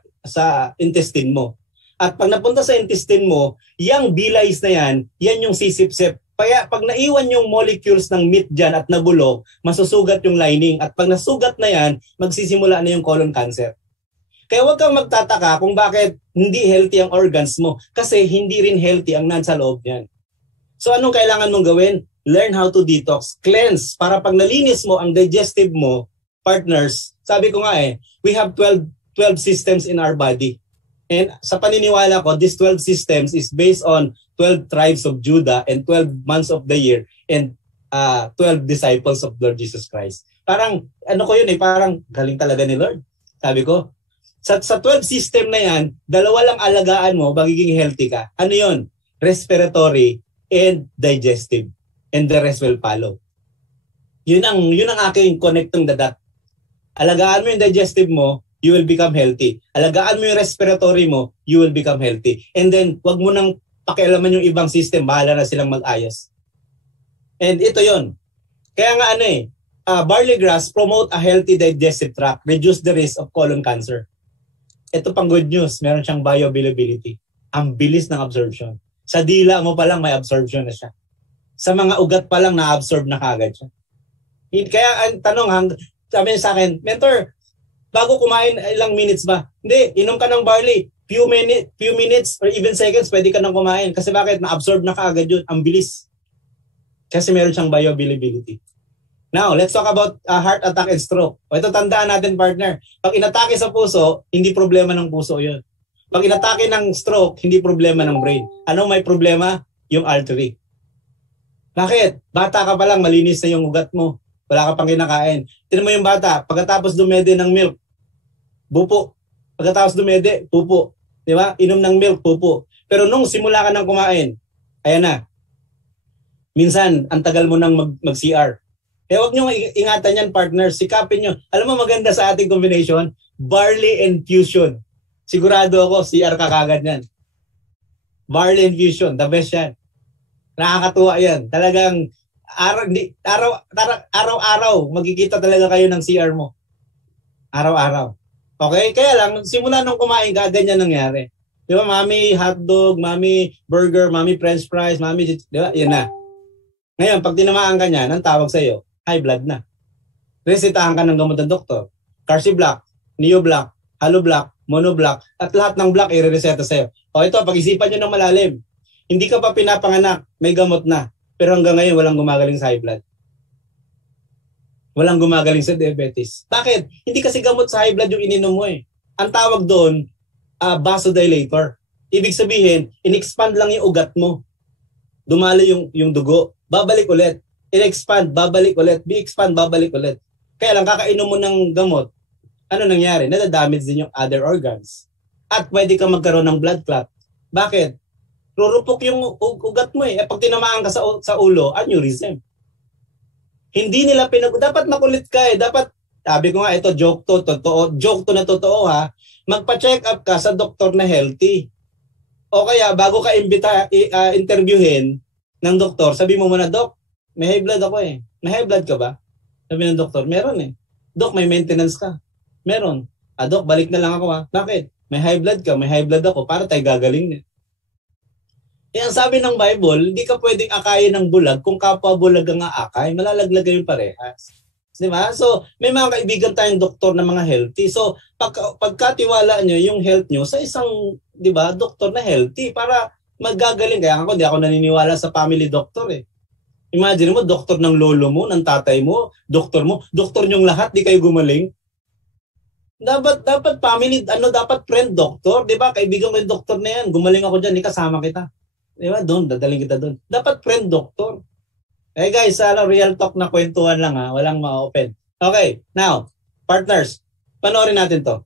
intestine mo. At pag napunta sa intestine mo, yung bilies na yan yung sisip-sip. Kaya pag naiwan yung molecules ng meat dyan at nabulok, masusugat yung lining. At pag nasugat na yan, magsisimula na yung colon cancer. Kaya huwag kang magtataka kung bakit hindi healthy ang organs mo. Kasi hindi rin healthy ang nasa loob niyan. So anong kailangan mong gawin? Learn how to detox, cleanse. Para pag nalinis mo ang digestive mo, partners, sabi ko nga we have 12 systems in our body. And sa paniniwala ko, these 12 systems is based on 12 tribes of Judah and 12 months of the year and 12 disciples of Lord Jesus Christ. Parang, ano ko yun parang galing talaga ni Lord. Sabi ko, sa 12 system na yan, dalawa lang alagaan mo, magiging healthy ka. Ano yun? Respiratory and digestive. And the rest will follow. Yun ang aking connecting the dot. Alagaan mo yung digestive mo, you will become healthy. Alagaan mo yung respiratory mo, you will become healthy. And then, wag mo nang pakialaman yung ibang system, bahala na silang mag-ayos. And ito yon. Kaya nga barley grass promote a healthy digestive tract, reduce the risk of colon cancer. Ito pang good news, meron siyang bioavailability. Ang bilis ng absorption. Sa dila mo pa lang may absorption na siya. Sa mga ugat pa lang na-absorb na kagad siya. Kaya ang tanong, sabi niya sa akin, mentor, bago kumain, ilang minutes ba? Hindi, inom ka ng barley. Few minutes or even seconds, pwede ka nang kumain. Kasi bakit? Na-absorb na kaagad yun. Ang bilis. Kasi meron siyang bioavailability. Now, let's talk about heart attack and stroke. O ito, tandaan natin, partner. Pag inatake sa puso, hindi problema ng puso yun. Pag inatake ng stroke, hindi problema ng brain. Anong may problema? Yung artery. Bakit? Bata ka pa lang, malinis na yung ugat mo. Wala ka pang kinakain. Tignan mo yung bata, pagkatapos dumede ng milk, bupo. Pagkatapos dumede, pupo. Di ba? Inom ng milk, pupo. Pero nung simula ka nang kumain, ayan na. Minsan, ang tagal mo nang mag-CR. Kaya huwag nyo ingatan yan, partners. Sikapin nyo. Alam mo maganda sa ating combination? Barley infusion. Sigurado ako, CR ka kagad yan. Barley infusion, the best yan. Nakakatuwa yan. Talagang araw-araw, magkikita talaga kayo ng CR mo. Araw-araw. Okay? Kaya lang, simula nung kumain ka, ganyan nangyari. Di ba, mami hotdog, mami burger, mami french fries, mami, di ba? Yan na. Ngayon, pag tinamaan ka niyan, ang tawag sa'yo, high blood na. Resetahan ka ng gamot ng doktor. Carci Black, Neo Black, Halo Black, Mono Black, at lahat ng black i-reseta sa'yo. O ito, pag-isipan nyo ng malalim. Hindi ka pa pinapanganak, may gamot na. Pero hanggang ngayon, walang gumagaling sa high blood. Walang gumagaling sa diabetes. Bakit? Hindi kasi gamot sa high blood yung ininom mo eh. Ang tawag doon, vasodilator. Ibig sabihin, in-expand lang yung ugat mo. Dumalo yung dugo. Babalik ulit. In-expand, babalik ulit. Be-expand, babalik ulit. Kaya lang, kakainom mo ng gamot, ano nangyari? Nadadamage din yung other organs. At pwede ka magkaroon ng blood clot. Bakit? Rurupok yung ugat mo eh. Pag tinamaan ka sa ulo, aneurysm. Hindi nila dapat makulit ka eh. Dapat, sabi ko nga, ito joke to, totoo. Joke to na totoo ha. Magpa-check up ka sa doktor na healthy. O kaya, bago ka interviewin ng doktor, sabi mo muna, Dok, may high blood ako eh. May high blood ka ba? Sabi ng doktor, meron eh. Dok, may maintenance ka. Meron. Dok, balik na lang ako ha. Bakit? May high blood ka, may high blood ako. Para tayo gagaling eh. Ang sabi ng Bible, hindi ka pwedeng akayin ng bulag kung kapwa bulag ang aakay. Malalaglag yung parehas. Di ba? So, may mga kaibigan tayong doktor na mga healthy. So, pagkatiwala nyo yung health nyo sa isang, di ba, doktor na healthy para magagaling. Kaya ako, hindi ako naniniwala sa family doctor eh. Imagine mo, doktor ng lolo mo, ng tatay mo, doktor nyong lahat, di kayo gumaling. Dapat family, dapat friend doctor, di ba? Kaibigan mo yung doktor na yan, gumaling ako dyan, kasama kita. Di ba? Doon, dadaling kita doon. Dapat friend doctor. Eh guys, real talk na kwentuhan lang ha, walang ma-open. Okay, now, partners, panoorin natin to.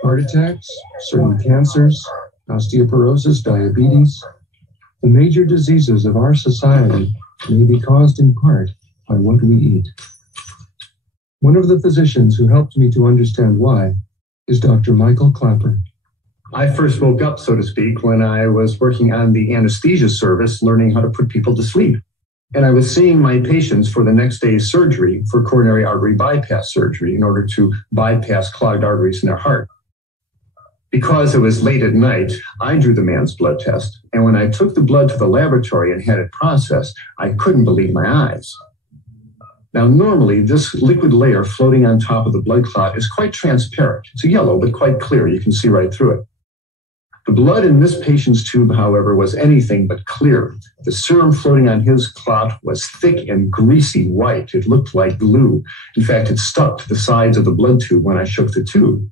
Heart attacks, certain cancers, osteoporosis, diabetes. The major diseases of our society may be caused in part by what we eat. One of the physicians who helped me to understand why is Dr. Michael Clapper. I first woke up, so to speak, when I was working on the anesthesia service, learning how to put people to sleep. And I was seeing my patients for the next day's surgery for coronary artery bypass surgery in order to bypass clogged arteries in their heart. Because it was late at night, I drew the man's blood test. And when I took the blood to the laboratory and had it processed, I couldn't believe my eyes. Now, normally, this liquid layer floating on top of the blood clot is quite transparent. It's yellow, but quite clear. You can see right through it. The blood in this patient's tube, however, was anything but clear. The serum floating on his clot was thick and greasy white. It looked like glue. In fact, it stuck to the sides of the blood tube when I shook the tube.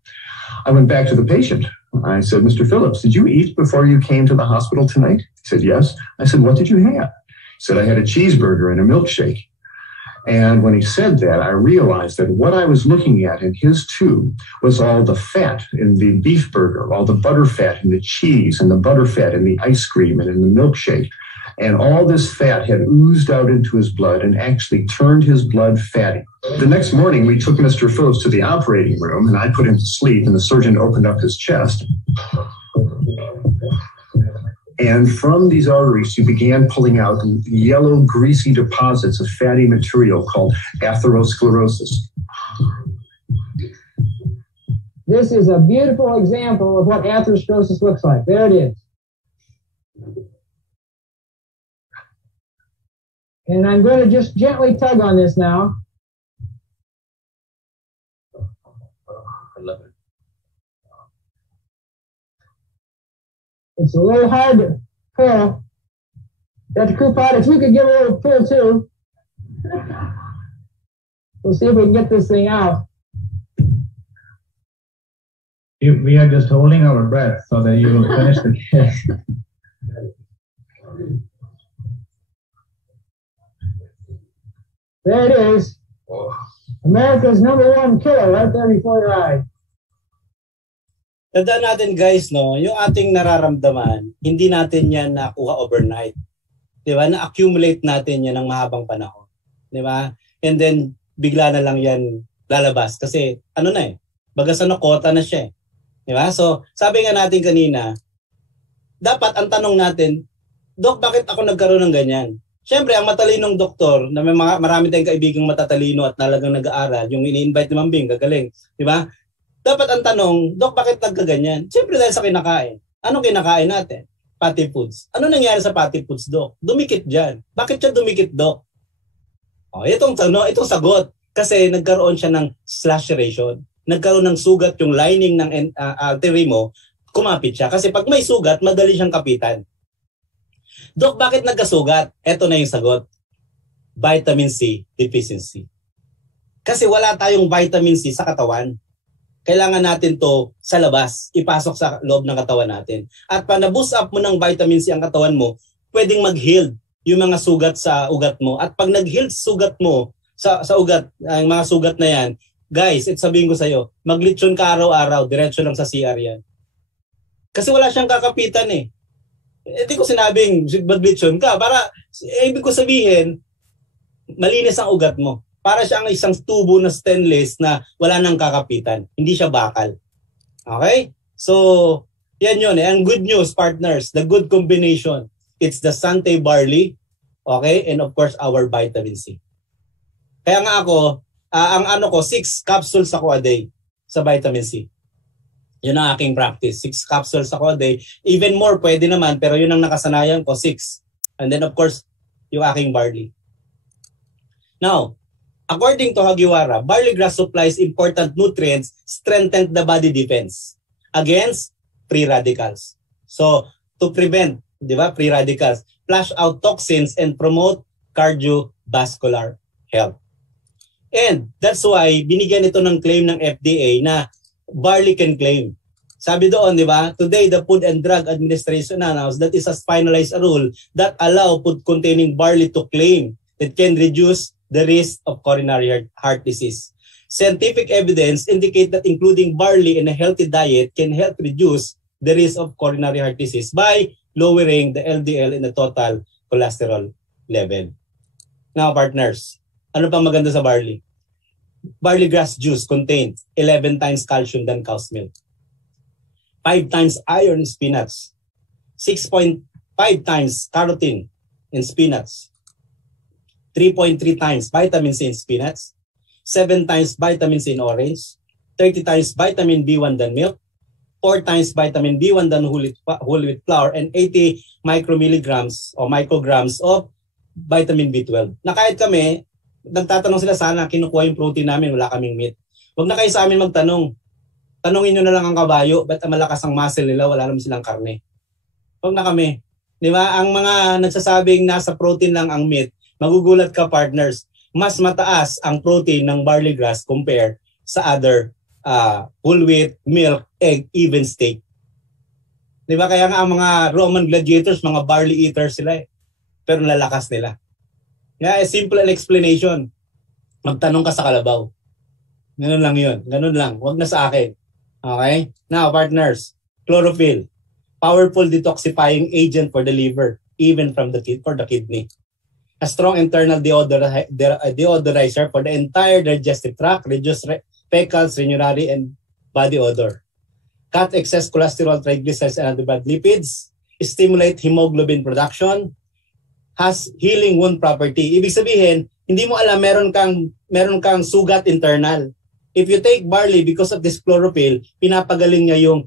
I went back to the patient. I said, Mr. Phillips, did you eat before you came to the hospital tonight? He said, yes. I said, what did you have? He said, I had a cheeseburger and a milkshake. And when he said that, I realized that what I was looking at in his tube was all the fat in the beef burger, all the butter fat in the cheese and the butter fat in the ice cream and in the milkshake. And all this fat had oozed out into his blood and actually turned his blood fatty. The next morning, we took Mr. Phillips to the operating room, and I put him to sleep, and the surgeon opened up his chest. And from these arteries, he began pulling out yellow, greasy deposits of fatty material called atherosclerosis. This is a beautiful example of what atherosclerosis looks like. There it is. And I'm going to just gently tug on this now. I love it. It's a little hard to pull. Dr. Kupot, if you could give a little pull too. We'll see if we can get this thing out. We are just holding our breath so that you will finish the case. There it is. America's #1 killer right there before your eyes. Tandaan natin guys, no, yung ating nararamdaman, hindi natin yan nakuha overnight. Di ba? Na-accumulate natin yan ng mahabang panahon. Di ba? And then, bigla na lang yan lalabas. Kasi, ano na bagas kota na siya Di ba? So, sabi nga natin kanina, dapat ang tanong natin, Dok, bakit ako nagkaroon ng ganyan? Siyempre, ang matalinong doktor, na may marami tayong kaibigang matatalino at talagang nag-aaral, yung ini-invite ni Mambing, gagaling. Di ba? Dapat ang tanong, Dok, bakit nagkaganyan? Siyempre dahil sa kinakain. Anong kinakain natin? Fatty foods. Ano nangyari sa fatty foods, Dok? Dumikit dyan. Bakit siya dumikit, Dok? Itong sagot. Kasi nagkaroon siya ng laceration. Nagkaroon ng sugat yung lining ng artery mo, kumapit siya. Kasi pag may sugat, madali siyang kapitan. Dok, bakit nagkasugat? Ito na yung sagot. Vitamin C deficiency. Kasi wala tayong vitamin C sa katawan. Kailangan natin to sa labas, ipasok sa loob ng katawan natin. At pa na-boost up mo ng vitamin C ang katawan mo, pwedeng mag-heal yung mga sugat sa ugat mo. At pag nag-heal sugat mo sa ugat, ang mga sugat na yan, guys, sabihin ko sa'yo, maglitsyon ka araw-araw, diretso lang sa CR yan. Kasi wala siyang kakapitan Hindi ko sinabing maglitsyon ka. Para, ibig ko sabihin, malinis ang ugat mo. Para siya ang isang tubo na stainless na wala nang kakapitan. Hindi siya bakal. Okay? So, yan yun. Ang good news, partners, the good combination, it's the Sante barley, okay? And of course, our vitamin C. Kaya nga ako, 6 capsules ako a day sa vitamin C. Yun ang aking practice. 6 capsules ako a day. Even more, pwede naman, pero yun ang nakasanayan ko, 6. And then of course, yung aking barley. Now, according to Hagiwara, barley grass supplies important nutrients, strengthen the body defense against free radicals. So, to prevent, di ba, free radicals, flush out toxins and promote cardiovascular health. And that's why binigyan ito ng claim ng FDA na barley can claim. Sabi doon, di ba, today the Food and Drug Administration announced that it has finalized a rule that allow food containing barley to claim that can reduce the risk of coronary heart disease. Scientific evidence indicate that including barley in a healthy diet can help reduce the risk of coronary heart disease by lowering the LDL in the total cholesterol level. Now, partners, ano pa maganda sa barley? Barley grass juice contains 11 times calcium than cow's milk, 5 times iron in spinach, 6.5 times carotene in spinach, 3.3 times vitamin C in spinach, 7 times vitamin C in orange, 30 times vitamin B1 than milk, 4 times vitamin B1 than whole wheat flour, and 80 micrograms of vitamin B12. Na kahit kami, nagtatanong sila sana, kinukuha yung protein namin, wala kaming meat. Huwag na kayo sa amin magtanong. Tanungin nyo na lang ang kabayo, ba't malakas ang muscle nila, wala naman silang karne. Huwag na kami. Di ba? Ang mga nagsasabing nasa protein lang ang meat, magugulat ka, partners. Mas mataas ang protein ng barley grass compare sa other whole wheat, milk, egg, even steak. Di ba? Kaya nga ang mga Roman gladiators, mga barley eaters sila pero lalakas nila. Kaya simple explanation. Magtanong ka sa kalabaw. Ganun lang yun. Ganun lang. Huwag na sa akin. Okay? Now, partners, chlorophyll. Powerful detoxifying agent for the liver, even for the kidney. A strong internal deodorizer for the entire digestive tract, reduce fecals, urinary, and body odor. Cut excess cholesterol, triglycerides, and other bad lipids. Stimulate hemoglobin production. Has healing wound property. Ibig sabihin, hindi mo alam meron kang sugat internal. If you take barley because of this chlorophyll, pinapagaling niya yung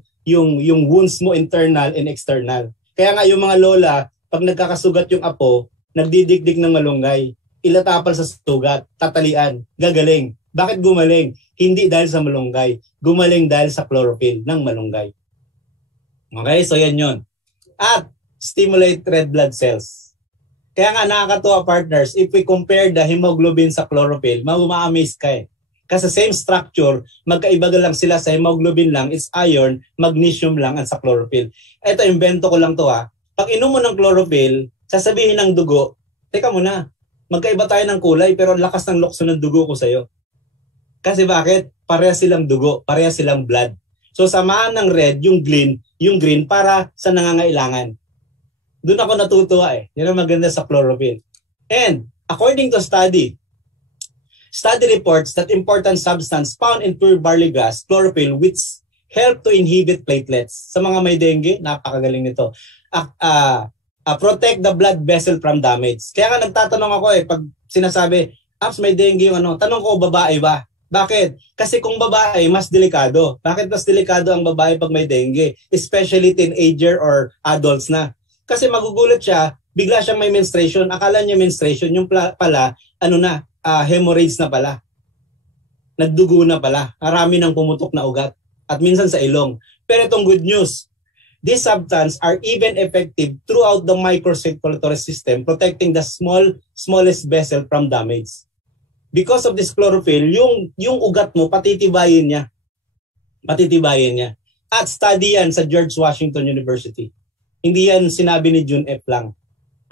wounds mo internal and external. Kaya nga yung mga lola, pag nagkakasugat yung apo, nagdidikdik ng malunggay, ilatapal sa sugat, tatalian, gagaling. Bakit gumaling? Hindi dahil sa malunggay, gumaling dahil sa chlorophyll ng malunggay. Okay, so yan yun. At stimulate red blood cells. Kaya nga nakakatuwa, partners, if we compare the hemoglobin sa chlorophyll, ma-amaze ka Kasi same structure, magkaiba lang sila sa hemoglobin lang, it's iron, magnesium lang at sa chlorophyll. Ito, invento ko lang to Pag inom mo ng chlorophyll, sasabihin ng dugo, teka muna, magkaiba tayo ng kulay pero lakas ng lokso ng dugo ko sa'yo. Kasi bakit? Pareha silang dugo, pareha silang blood. So samahan ng red yung green para sa nangangailangan. Doon ako natutuwa eh. Yan ang maganda sa chlorophyll. And according to study reports that important substance found in pure barley grass, chlorophyll, which help to inhibit platelets. Sa mga may dengue, napakagaling nito. Protect the blood vessel from damage. Kaya nga nagtatanong ako eh, pag sinasabi, may dengue yung ano, tanong ko, babae ba? Bakit? Kasi kung babae, mas delikado. Bakit mas delikado ang babae pag may dengue? Especially teenager or adults na. Kasi magugulat siya, bigla siyang may menstruation. Akala niya menstruation, yung pala, hemorrhage na pala. Nagdugo na pala. Marami nang pumutok na ugat. At minsan sa ilong. Pero itong good news, these substances are even effective throughout the microcirculatory system, protecting the smallest vessel from damage. Because of this chlorophyll, yung ugat mo, patitibayin niya. At study yan sa George Washington University. Hindi yan sinabi ni June F. lang.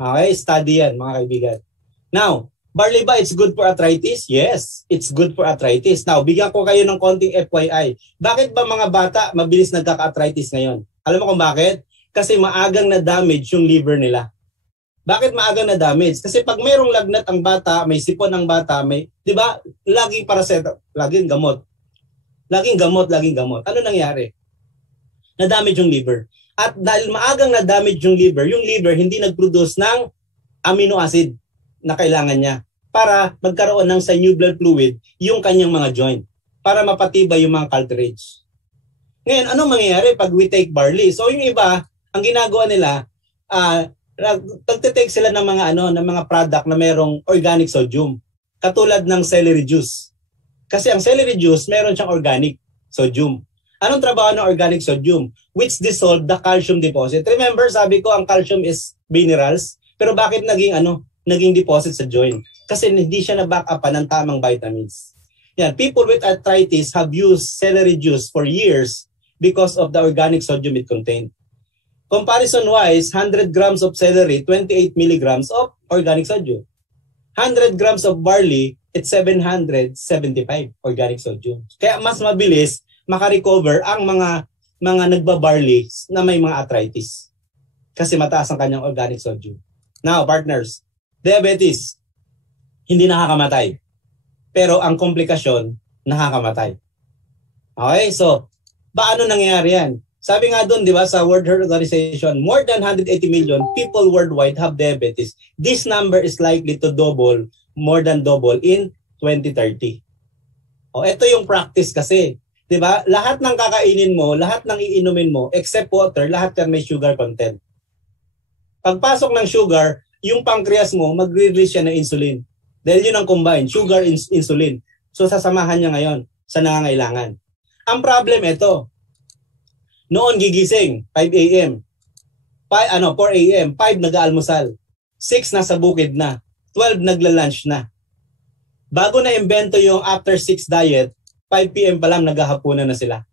Okay, study yan mga kaibigan. Now, barley ba it's good for arthritis? Yes, it's good for arthritis. Now, bigyan ko kayo ng konting FYI. Bakit ba mga bata mabilis nagkaka-arthritis ngayon? Alam mo kung bakit? Kasi maagang na-damage yung liver nila. Bakit maagang na-damage? Kasi pag mayroong lagnat ang bata, may sipon ang bata, di ba? Laging gamot. Laging gamot. Ano nangyari? Na-damage yung liver. At dahil maagang na-damage yung liver hindi nag-produce ng amino acid na kailangan niya para magkaroon ng synovial fluid yung kanyang mga joint para mapatibay yung mga cartilage. Ngayon, anong mangyayari pag we take barley? So yung iba, ang ginagawa nila, nagte-take sila ng mga product na merong organic sodium, katulad ng celery juice. Kasi ang celery juice, meron siyang organic sodium. Anong trabaho ng organic sodium? Which dissolve the calcium deposit. Remember, sabi ko ang calcium is minerals, pero bakit naging deposit sa joint? Kasi hindi siya na-back up ng tamang vitamins. Yan, people with arthritis have used celery juice for years because of the organic sodium it contained. Comparison-wise, 100 grams of celery, 28 milligrams of organic sodium. 100 grams of barley, it's 775 organic sodium. Kaya mas mabilis makarecover ang mga nagbabarley na may mga arthritis. Kasi mataas ang kanyang organic sodium. Now, partners, diabetes, hindi nakakamatay. Pero ang komplikasyon, nakakamatay. Okay, so, paano nangyayari yan? Sabi nga doon, di ba, sa World Health Organization, more than 180 million people worldwide have diabetes. This number is likely to more than double in 2030. O, ito yung practice kasi. Di ba? Lahat ng kakainin mo, lahat ng iinumin mo, except water, lahat yan may sugar content. Pagpasok ng sugar, yung pancreas mo, mag-release siya ng insulin. Dahil yun ang combine, sugar, insulin. So sasamahan niya ngayon sa nangangailangan. Ang problem ito, noon gigising, 5 a.m. 4 a.m., 5 nag-aalmusal, 6 nasa bukid na, 12 nagla-lunch na. Bago na imbento yung after 6 diet, 5 p.m. pa lang naghahapunan na sila.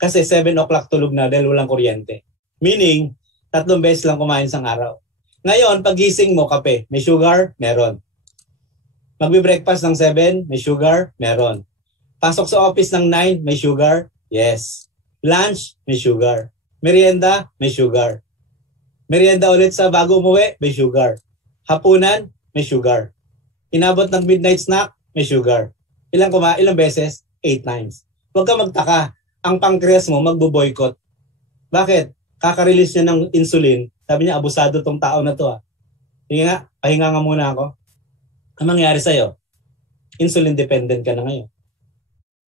Kasi 7 o'clock tulog na dahil walang kuryente. Meaning, 3 beses lang kumain sa araw. Ngayon, pagising mo, kape, may sugar, meron. Magbe-breakfast ng 7, may sugar, meron. Pasok sa office ng 9, may sugar, yes. Lunch, may sugar. Merienda, may sugar. Merienda ulit sa bago umuwi, may sugar. Hapunan, may sugar. Inabot ng midnight snack, may sugar. Ilang beses? 8 times. Huwag ka magtaka, ang pancreas mo magbo-boycott. Bakit? Kaka-release niya ng insulin. Sabi niya, abusado tong tao na to. Pahinga nga muna ako. Ang mangyari sa'yo, insulin dependent ka na ngayon.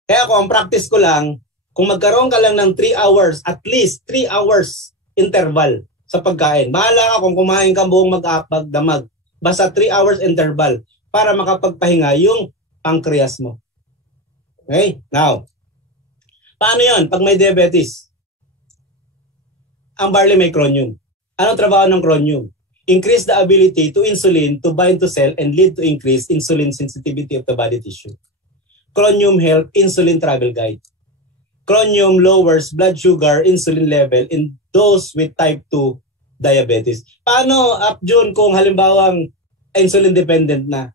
Kaya ako, ang practice ko lang, kung magkaroon ka lang ng 3 hours, at least 3 hours interval sa pagkain. Bahala ka kung kumain ka buong mag-damag. Basta 3 hours interval para makapagpahinga yung pancreas mo. Okay? Now, paano yon pag may diabetes? Ang barley may chromium. Anong trabaho ng chromium? Increase the ability to insulin to bind to cell and lead to increased insulin sensitivity of the body tissue. Chromium help insulin travel guide. Chromium lowers blood sugar insulin level in those with type 2 diabetes. Paano, June, kung halimbawang insulin dependent na?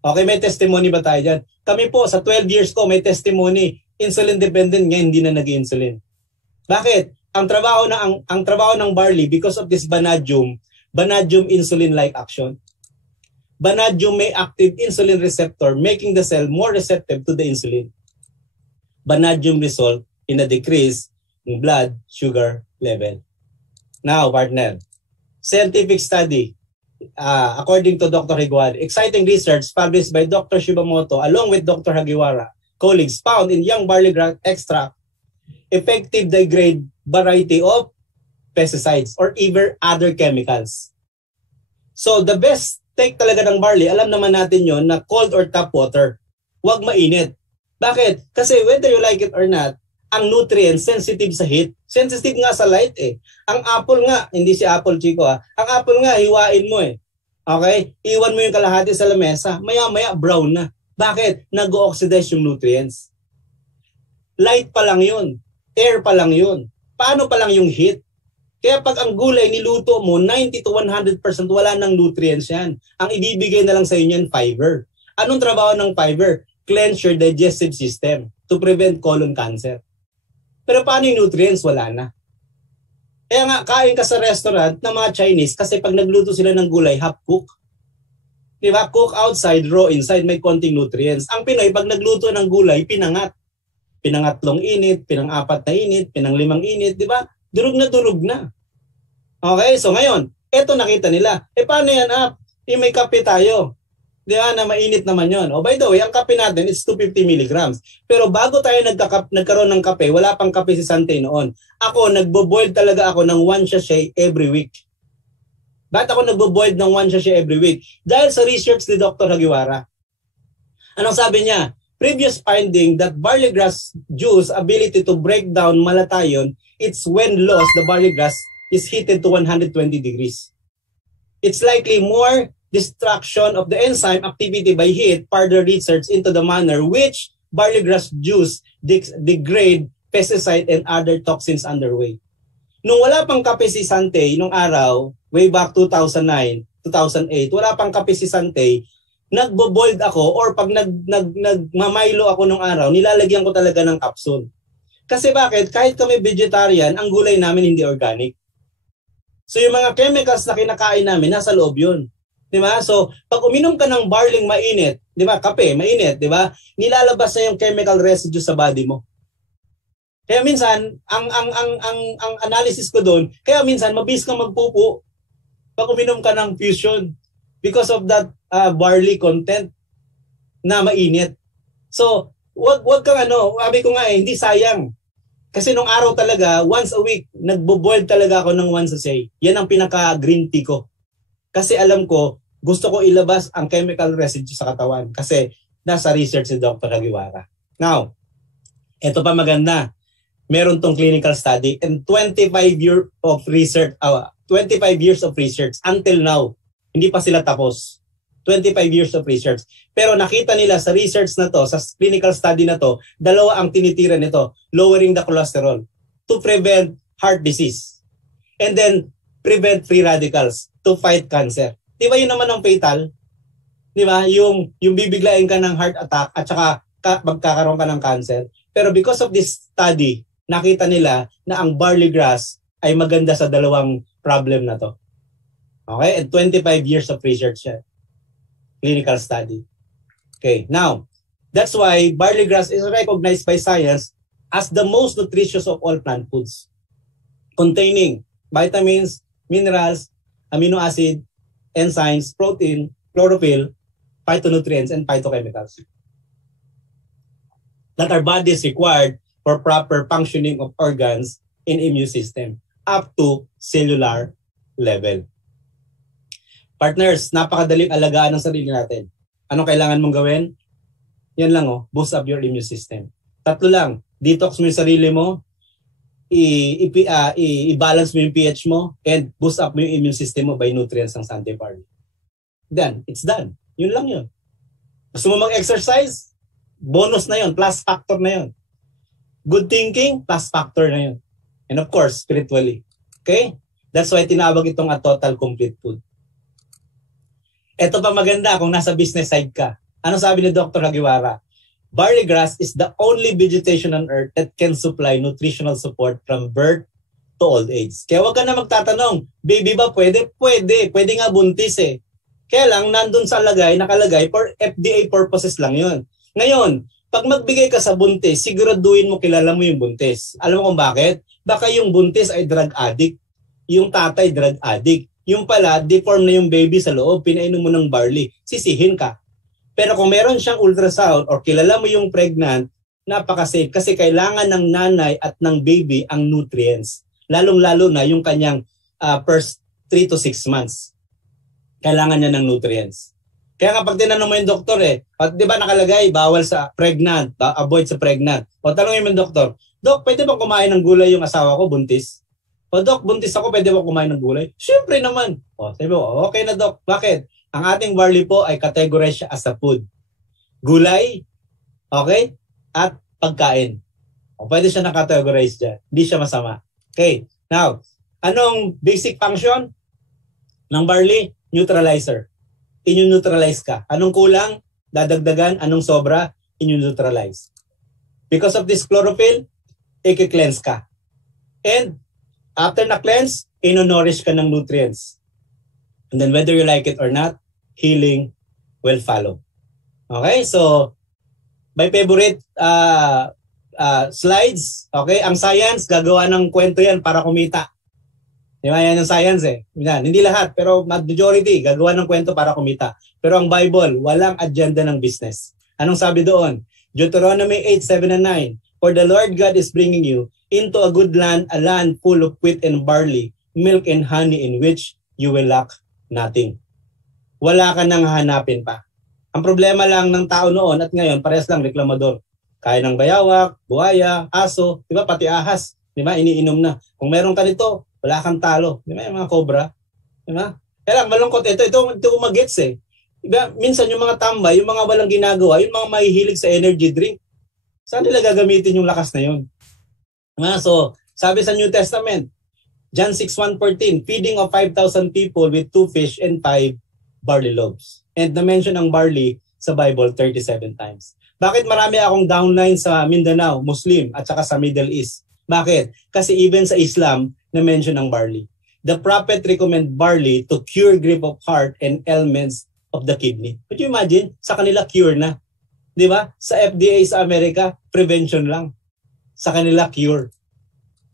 Okay, may testimony ba tayo dyan? Kami po, sa 12 years ko, may testimony, insulin dependent, ngayon hindi na nag-insulin. Bakit? Ang trabaho ng barley, because of this vanadium insulin-like action. Vanadium may active insulin receptor, making the cell more receptive to the insulin. Vanadium result in a decrease in blood sugar level. Now, partner, scientific study, according to Dr. Higuari, exciting research published by Dr. Shibamoto along with Dr. Hagiwara, colleagues found in young barley extract effective degrade variety of pesticides or even other chemicals. So the best take talaga ng barley, alam naman natin yon na cold or tap water. Huwag mainit. Bakit? Kasi whether you like it or not, ang nutrients sensitive sa heat. Sensitive nga sa light eh. Ang apple nga, hindi si apple Chico ang apple nga, hiwain mo eh. Okay? Iwan mo yung kalahati sa lamesa, maya-maya brown na. Bakit? Nag-oxidize yung nutrients. Light pa lang yun. Air pa lang yun. Paano pa lang yung heat? Kaya pag ang gulay niluto mo, 90 to 100% wala ng nutrients yan. Ang ibibigay na lang sa inyo yan, fiber. Anong trabaho ng fiber? Cleanse your digestive system to prevent colon cancer. Pero paano yung nutrients? Wala na. Kaya nga, kain ka sa restaurant ng mga Chinese kasi pag nagluto sila ng gulay, half-cook. Diba? Cook outside, raw inside, may konting nutrients. Ang Pinoy, pag nagluto ng gulay, pinangat. Pinangatlong init, pinang-apat na init, pinang-limang init, di ba? Durog na. Okay, so ngayon, eto nakita nila. Paano yan, may kape tayo. Di ba, na mainit naman yon. By the way, ang kape natin, it's 250 milligrams. Pero bago tayo nagkaroon ng kape, wala pang kape si Sante noon. Ako, nagbo-boil talaga ako ng 1 sachet every week. Bakit ako nagbo-boil ng 1 sachet every week? Dahil sa research ni Dr. Hagiwara. Anong sabi niya? Previous finding that barley grass juice ability to break down malathion, it's when lost, the barley grass is heated to 120 degrees. It's likely more destruction of the enzyme activity by heat, further research into the manner which barley grass juice degrade pesticide and other toxins underway. Nung wala pang kape si Sante, nung araw, way back 2009, 2008, wala pang kape si Sante, nagbo-boiled ako or pag nagmamilo ako nung araw, nilalagyan ko talaga ng capsule. Kasi bakit? Kahit kami vegetarian, ang gulay namin hindi organic. So yung mga chemicals na kinakain namin, nasa loob yun. Diba? So pag uminom ka ng barley mainit, diba? Kape, mainit, diba? Nilalabas na yung chemical residue sa body mo. Kaya minsan, ang analysis ko doon, kaya minsan mabilis kang magpupo pag uminom ka ng fusion because of that barley content na mainit. So, wag kang sabi ko nga hindi sayang. Kasi nung araw talaga, once a week, nagbo-boil talaga ako ng 1 sachet. Yan ang pinaka-green tea ko. Kasi alam ko, gusto ko ilabas ang chemical residue sa katawan. Kasi nasa research si Dr. Hagiwara. Now, ito pa maganda. Meron tong clinical study and 25 years of research until now. Hindi pa sila tapos. 25 years of research. Pero nakita nila sa research na to, sa clinical study na to, dalawa ang tinitira nito. Lowering the cholesterol to prevent heart disease. And then, prevent free radicals to fight cancer. Di ba yun naman ang fatal? Di ba? Yung bibiglain ka ng heart attack at saka magkakaroon ka ng cancer. Pero because of this study, nakita nila na ang barley grass ay maganda sa dalawang problem na to. Okay? And 25 years of research yan. Clinical study. Okay, now, that's why barley grass is recognized by science as the most nutritious of all plant foods, containing vitamins, minerals, amino acid, enzymes, protein, chlorophyll, phytonutrients, and phytochemicals that our bodies required for proper functioning of organs in immune system up to cellular level. Partners, napakadaling alagaan ng sarili natin. Anong kailangan mong gawin? Yan lang boost up your immune system. 3 lang, detox mo yung sarili mo, i-balance mo yung pH mo, and boost up mo yung immune system mo by nutrients ng Sante Barley. Done. It's done. Yun lang yun. Gusto mo mag-exercise? Bonus na yun, plus factor na yun. Good thinking, plus factor na yun. And of course, spiritually. Okay? That's why tinawag itong a total complete food. Ito pa maganda kung nasa business side ka. Ano sabi ni Dr. Hagiwara? barley grass is the only vegetation on earth that can supply nutritional support from birth to old age. Kaya wag ka na magtatanong, baby ba pwede? Pwede. Pwede nga buntis eh. Kaya lang, nandun sa nakalagay, for FDA purposes lang yun. Ngayon, pag magbigay ka sa buntis, siguraduhin mo kilala mo yung buntis. Alam mo kung bakit? Baka yung buntis ay drug addict. Yung tatay drug addict. Yung pala, deform na yung baby sa loob, pinainom mo ng barley. Sisihin ka. Pero kung meron siyang ultrasound or kilala mo yung pregnant, napaka-safe kasi kailangan ng nanay at ng baby ang nutrients. Lalong-lalo na yung kanyang first 3 to 6 months. Kailangan niya ng nutrients. Kaya kapag tinanong mo yung doktor di ba nakalagay, bawal sa pregnant, avoid sa pregnant. O tanongin mo yung doktor, Dok, pwede bang kumain ng gulay yung asawa ko, buntis? O Dok, buntis ako, pwede bang kumain ng gulay? Siyempre naman. O sabi mo, okay na Dok, bakit? Ang ating barley po ay categorized siya as a food. Gulay, okay? At pagkain. O pwede siya na-categorize dyan. Hindi siya masama. Okay, now, anong basic function ng barley? Neutralizer. Inyo-neutralize ka. Anong kulang? Dadagdagan. Anong sobra? Inyo-neutralize. Because of this chlorophyll, i-cleanse ka. And after na-cleanse, ino-nourish ka ng nutrients. And then whether you like it or not, healing will follow. Okay, so my favorite slides, okay, ang science, gagawa ng kwento yan para kumita. Di ba yan ang science Yan, hindi lahat, pero majority, gagawa ng kwento para kumita. Pero ang Bible, walang agenda ng business. Anong sabi doon? Deuteronomy 8:7 and 9, For the Lord God is bringing you into a good land, a land full of wheat and barley, milk and honey, in which you will lack nothing. Wala ka nang hanapin pa. Ang problema lang ng tao noon at ngayon, parehas lang reklamador. Kaya ng bayawak, buhaya, aso, di ba, pati ahas, di ba, iniinom na. Kung meron ka nito, wala kang talo. Di ba, yung mga cobra, di ba? Kaya lang, malungkot ito magets Diba, minsan yung mga tambay, yung mga walang ginagawa, yung mga mahihilig sa energy drink, saan nila gagamitin yung lakas na yun? So, sabi sa New Testament, John 6:1-14, feeding of 5,000 people with 2 fish and 5 barley loaves. And na-mention ang barley sa Bible 37 times. Bakit marami akong downline sa Mindanao, Muslim, at saka sa Middle East? Bakit? Kasi even sa Islam, na-mention ang barley. The prophet recommend barley to cure grief of heart and ailments of the kidney. Could you imagine? Sa kanila, cure na. Di ba? Sa FDA sa Amerika, prevention lang. Sa kanila, cure.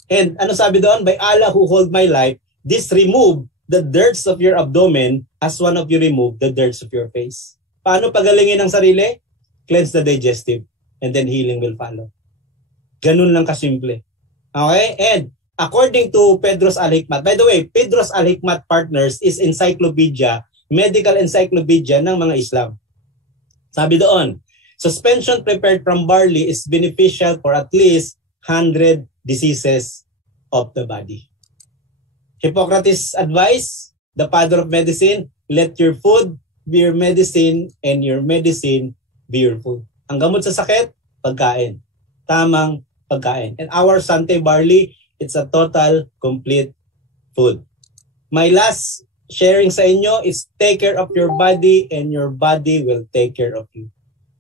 And ano sabi doon? By Allah who hold my life, this remove the dirts of your abdomen as one of you remove the dirts of your face. Paano pagalingin ang sarili? Cleanse the digestive. And then healing will follow. Ganun lang kasimple. Okay? And according to Pedros Al-Hikmat, by the way, Pedros Al-Hikmat Partners is encyclopedia, medical encyclopedia ng mga Islam. Sabi doon, suspension prepared from barley is beneficial for at least 100 diseases of the body. Hippocrates' advice, the father of medicine, let your food be your medicine and your medicine be your food. Ang gamot sa sakit, pagkain. Tamang pagkain. And our Sante barley, it's a total, complete food. My last sharing sa inyo is take care of your body and your body will take care of you.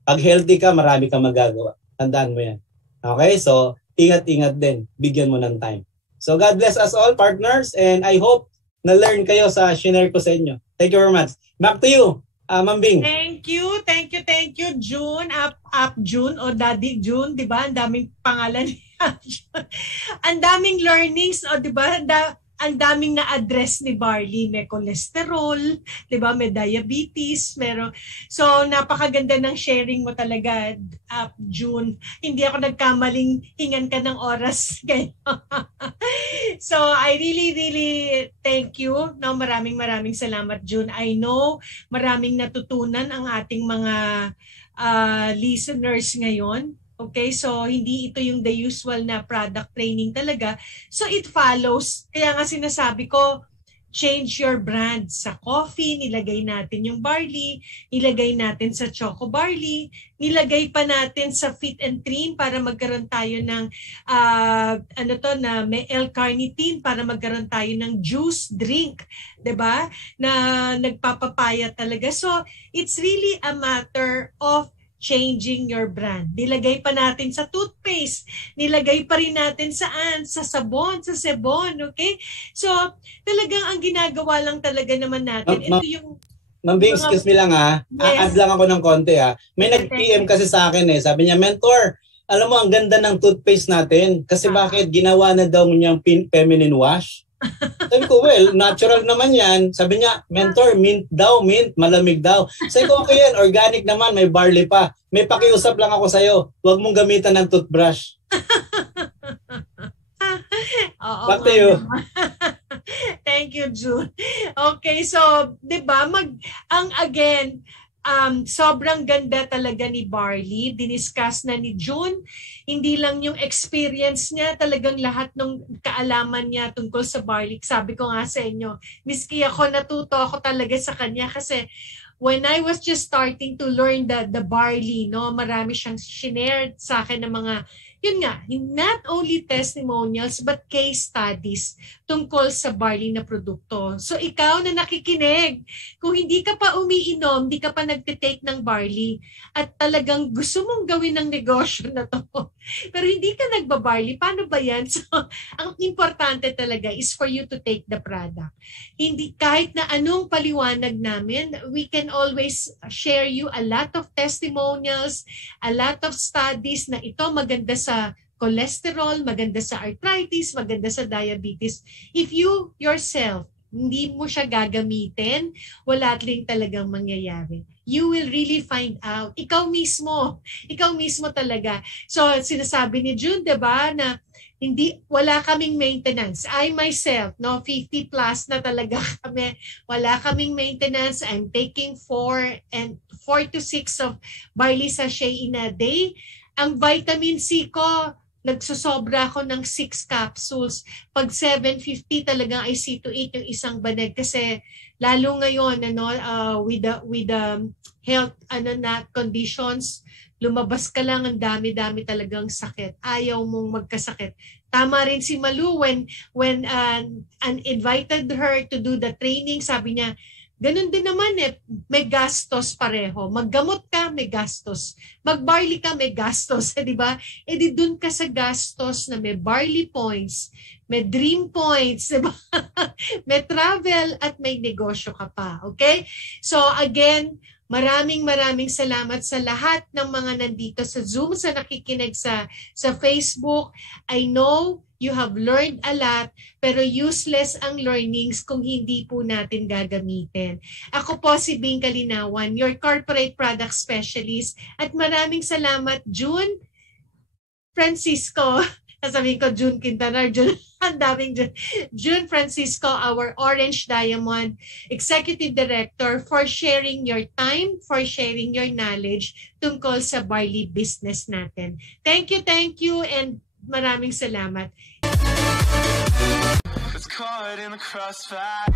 Pag healthy ka, marami kang magagawa. Tandaan mo yan. Okay? So, ingat-ingat din. Bigyan mo ng time. So, God bless us all, partners. And I hope na-learn kayo sa share ko sa inyo. Thank you very much. Back to you, Ma'am Bing. Thank you, June. Up June o Daddy June, di ba? Ang daming pangalan. Ang daming learnings, o di ba? Ang daming na-address ni Barley. May cholesterol, di ba? May diabetes, meron. So, napakaganda ng sharing mo talaga, June. Hindi ako nagkamaling hingan ka ng oras. So, I really thank you. No, maraming salamat, June. I know maraming natutunan ang ating mga listeners ngayon. Okay, so hindi ito yung the usual na product training talaga. So it follows. Kaya nga sinasabi ko, change your brand. Sa coffee, nilagay natin yung barley, nilagay natin sa choco barley, nilagay pa natin sa fit and trim para magkaroon tayo ng may L-carnitine para magkaroon tayo ng juice drink, 'di ba? Na nagpapapaya talaga. So it's really a matter of changing your brand. Nilagay pa natin sa toothpaste, nilagay pa rin natin saan? Sa sabon, sa sebon, okay? So, talagang ang ginagawa lang talaga naman natin, ito yung... Ma'am Bing, excuse me lang Yes. add lang ako ng konti May nag-PM kasi sa akin sabi niya, mentor, alam mo, ang ganda ng toothpaste natin. Kasi bakit? Ginawa na daw niyang feminine wash. Sabi ko, well, natural naman yan. Sabi niya, mentor, mint daw, mint, malamig daw. Sabi ko, okay yan, organic naman, may barley pa. May pakiusap lang ako sa'yo, huwag mong gamitan ng toothbrush. Back to you. Thank you, June. Okay, so, di ba, sobrang ganda talaga ni Barley. Diniscuss na ni June. Hindi lang yung experience niya, talagang lahat ng kaalaman niya tungkol sa Barley. Sabi ko nga sa inyo, miski ako, natuto ako talaga sa kanya kasi when I was just starting to learn the Barley, no, marami siyang shared sa akin ng mga, yun nga, not only testimonials but case studies tungkol sa barley na produkto. So ikaw na nakikinig, kung hindi ka pa umiinom, hindi ka pa nagtitake ng barley at talagang gusto mong gawin ng negosyo na to, pero hindi ka nagbabarley, paano ba yan? So ang importante talaga is for you to take the product. Hindi, kahit na anong paliwanag namin, we can always share you a lot of testimonials, a lot of studies na ito maganda sa cholesterol, maganda sa arthritis, maganda sa diabetes. If you yourself, hindi mo siya gagamitin, wala rin talagang mangyayari. You will really find out. Ikaw mismo talaga. So, sinasabi ni June, diba, na wala kaming maintenance. I myself, 50 plus na talaga kami. Wala kaming maintenance. I'm taking 4 to 6 of barley sachet in a day. Ang vitamin C ko, nagsusobra ako ng 6 capsules. Pag 750 talagang I see to eat yung isang banag kasi lalo ngayon with the health conditions, lumabas ka lang, ang dami-dami talagang sakit. Ayaw mong magkasakit. Tama rin si Malu when invited her to do the training, sabi niya, ganun din naman may gastos pareho. Maggamot ka, may gastos. Mag-barley ka, may gastos. Di ba? Di dun ka sa gastos na may barley points, may dream points, di ba? May travel at may negosyo ka pa. Okay? So again, maraming salamat sa lahat ng mga nandito sa Zoom, sa nakikinig sa Facebook. I know you have learned a lot, pero useless ang learnings kung hindi po natin gagamitin. Ako po si Bing Kalinawan, your corporate product specialist. At maraming salamat, June Francisco. Sasabihin ko, June Quintanar, ang daming June Francisco, our Orange Diamond Executive Director, for sharing your time, for sharing your knowledge tungkol sa barley business natin. Thank you, and maraming salamat. It's caught in the crossfire.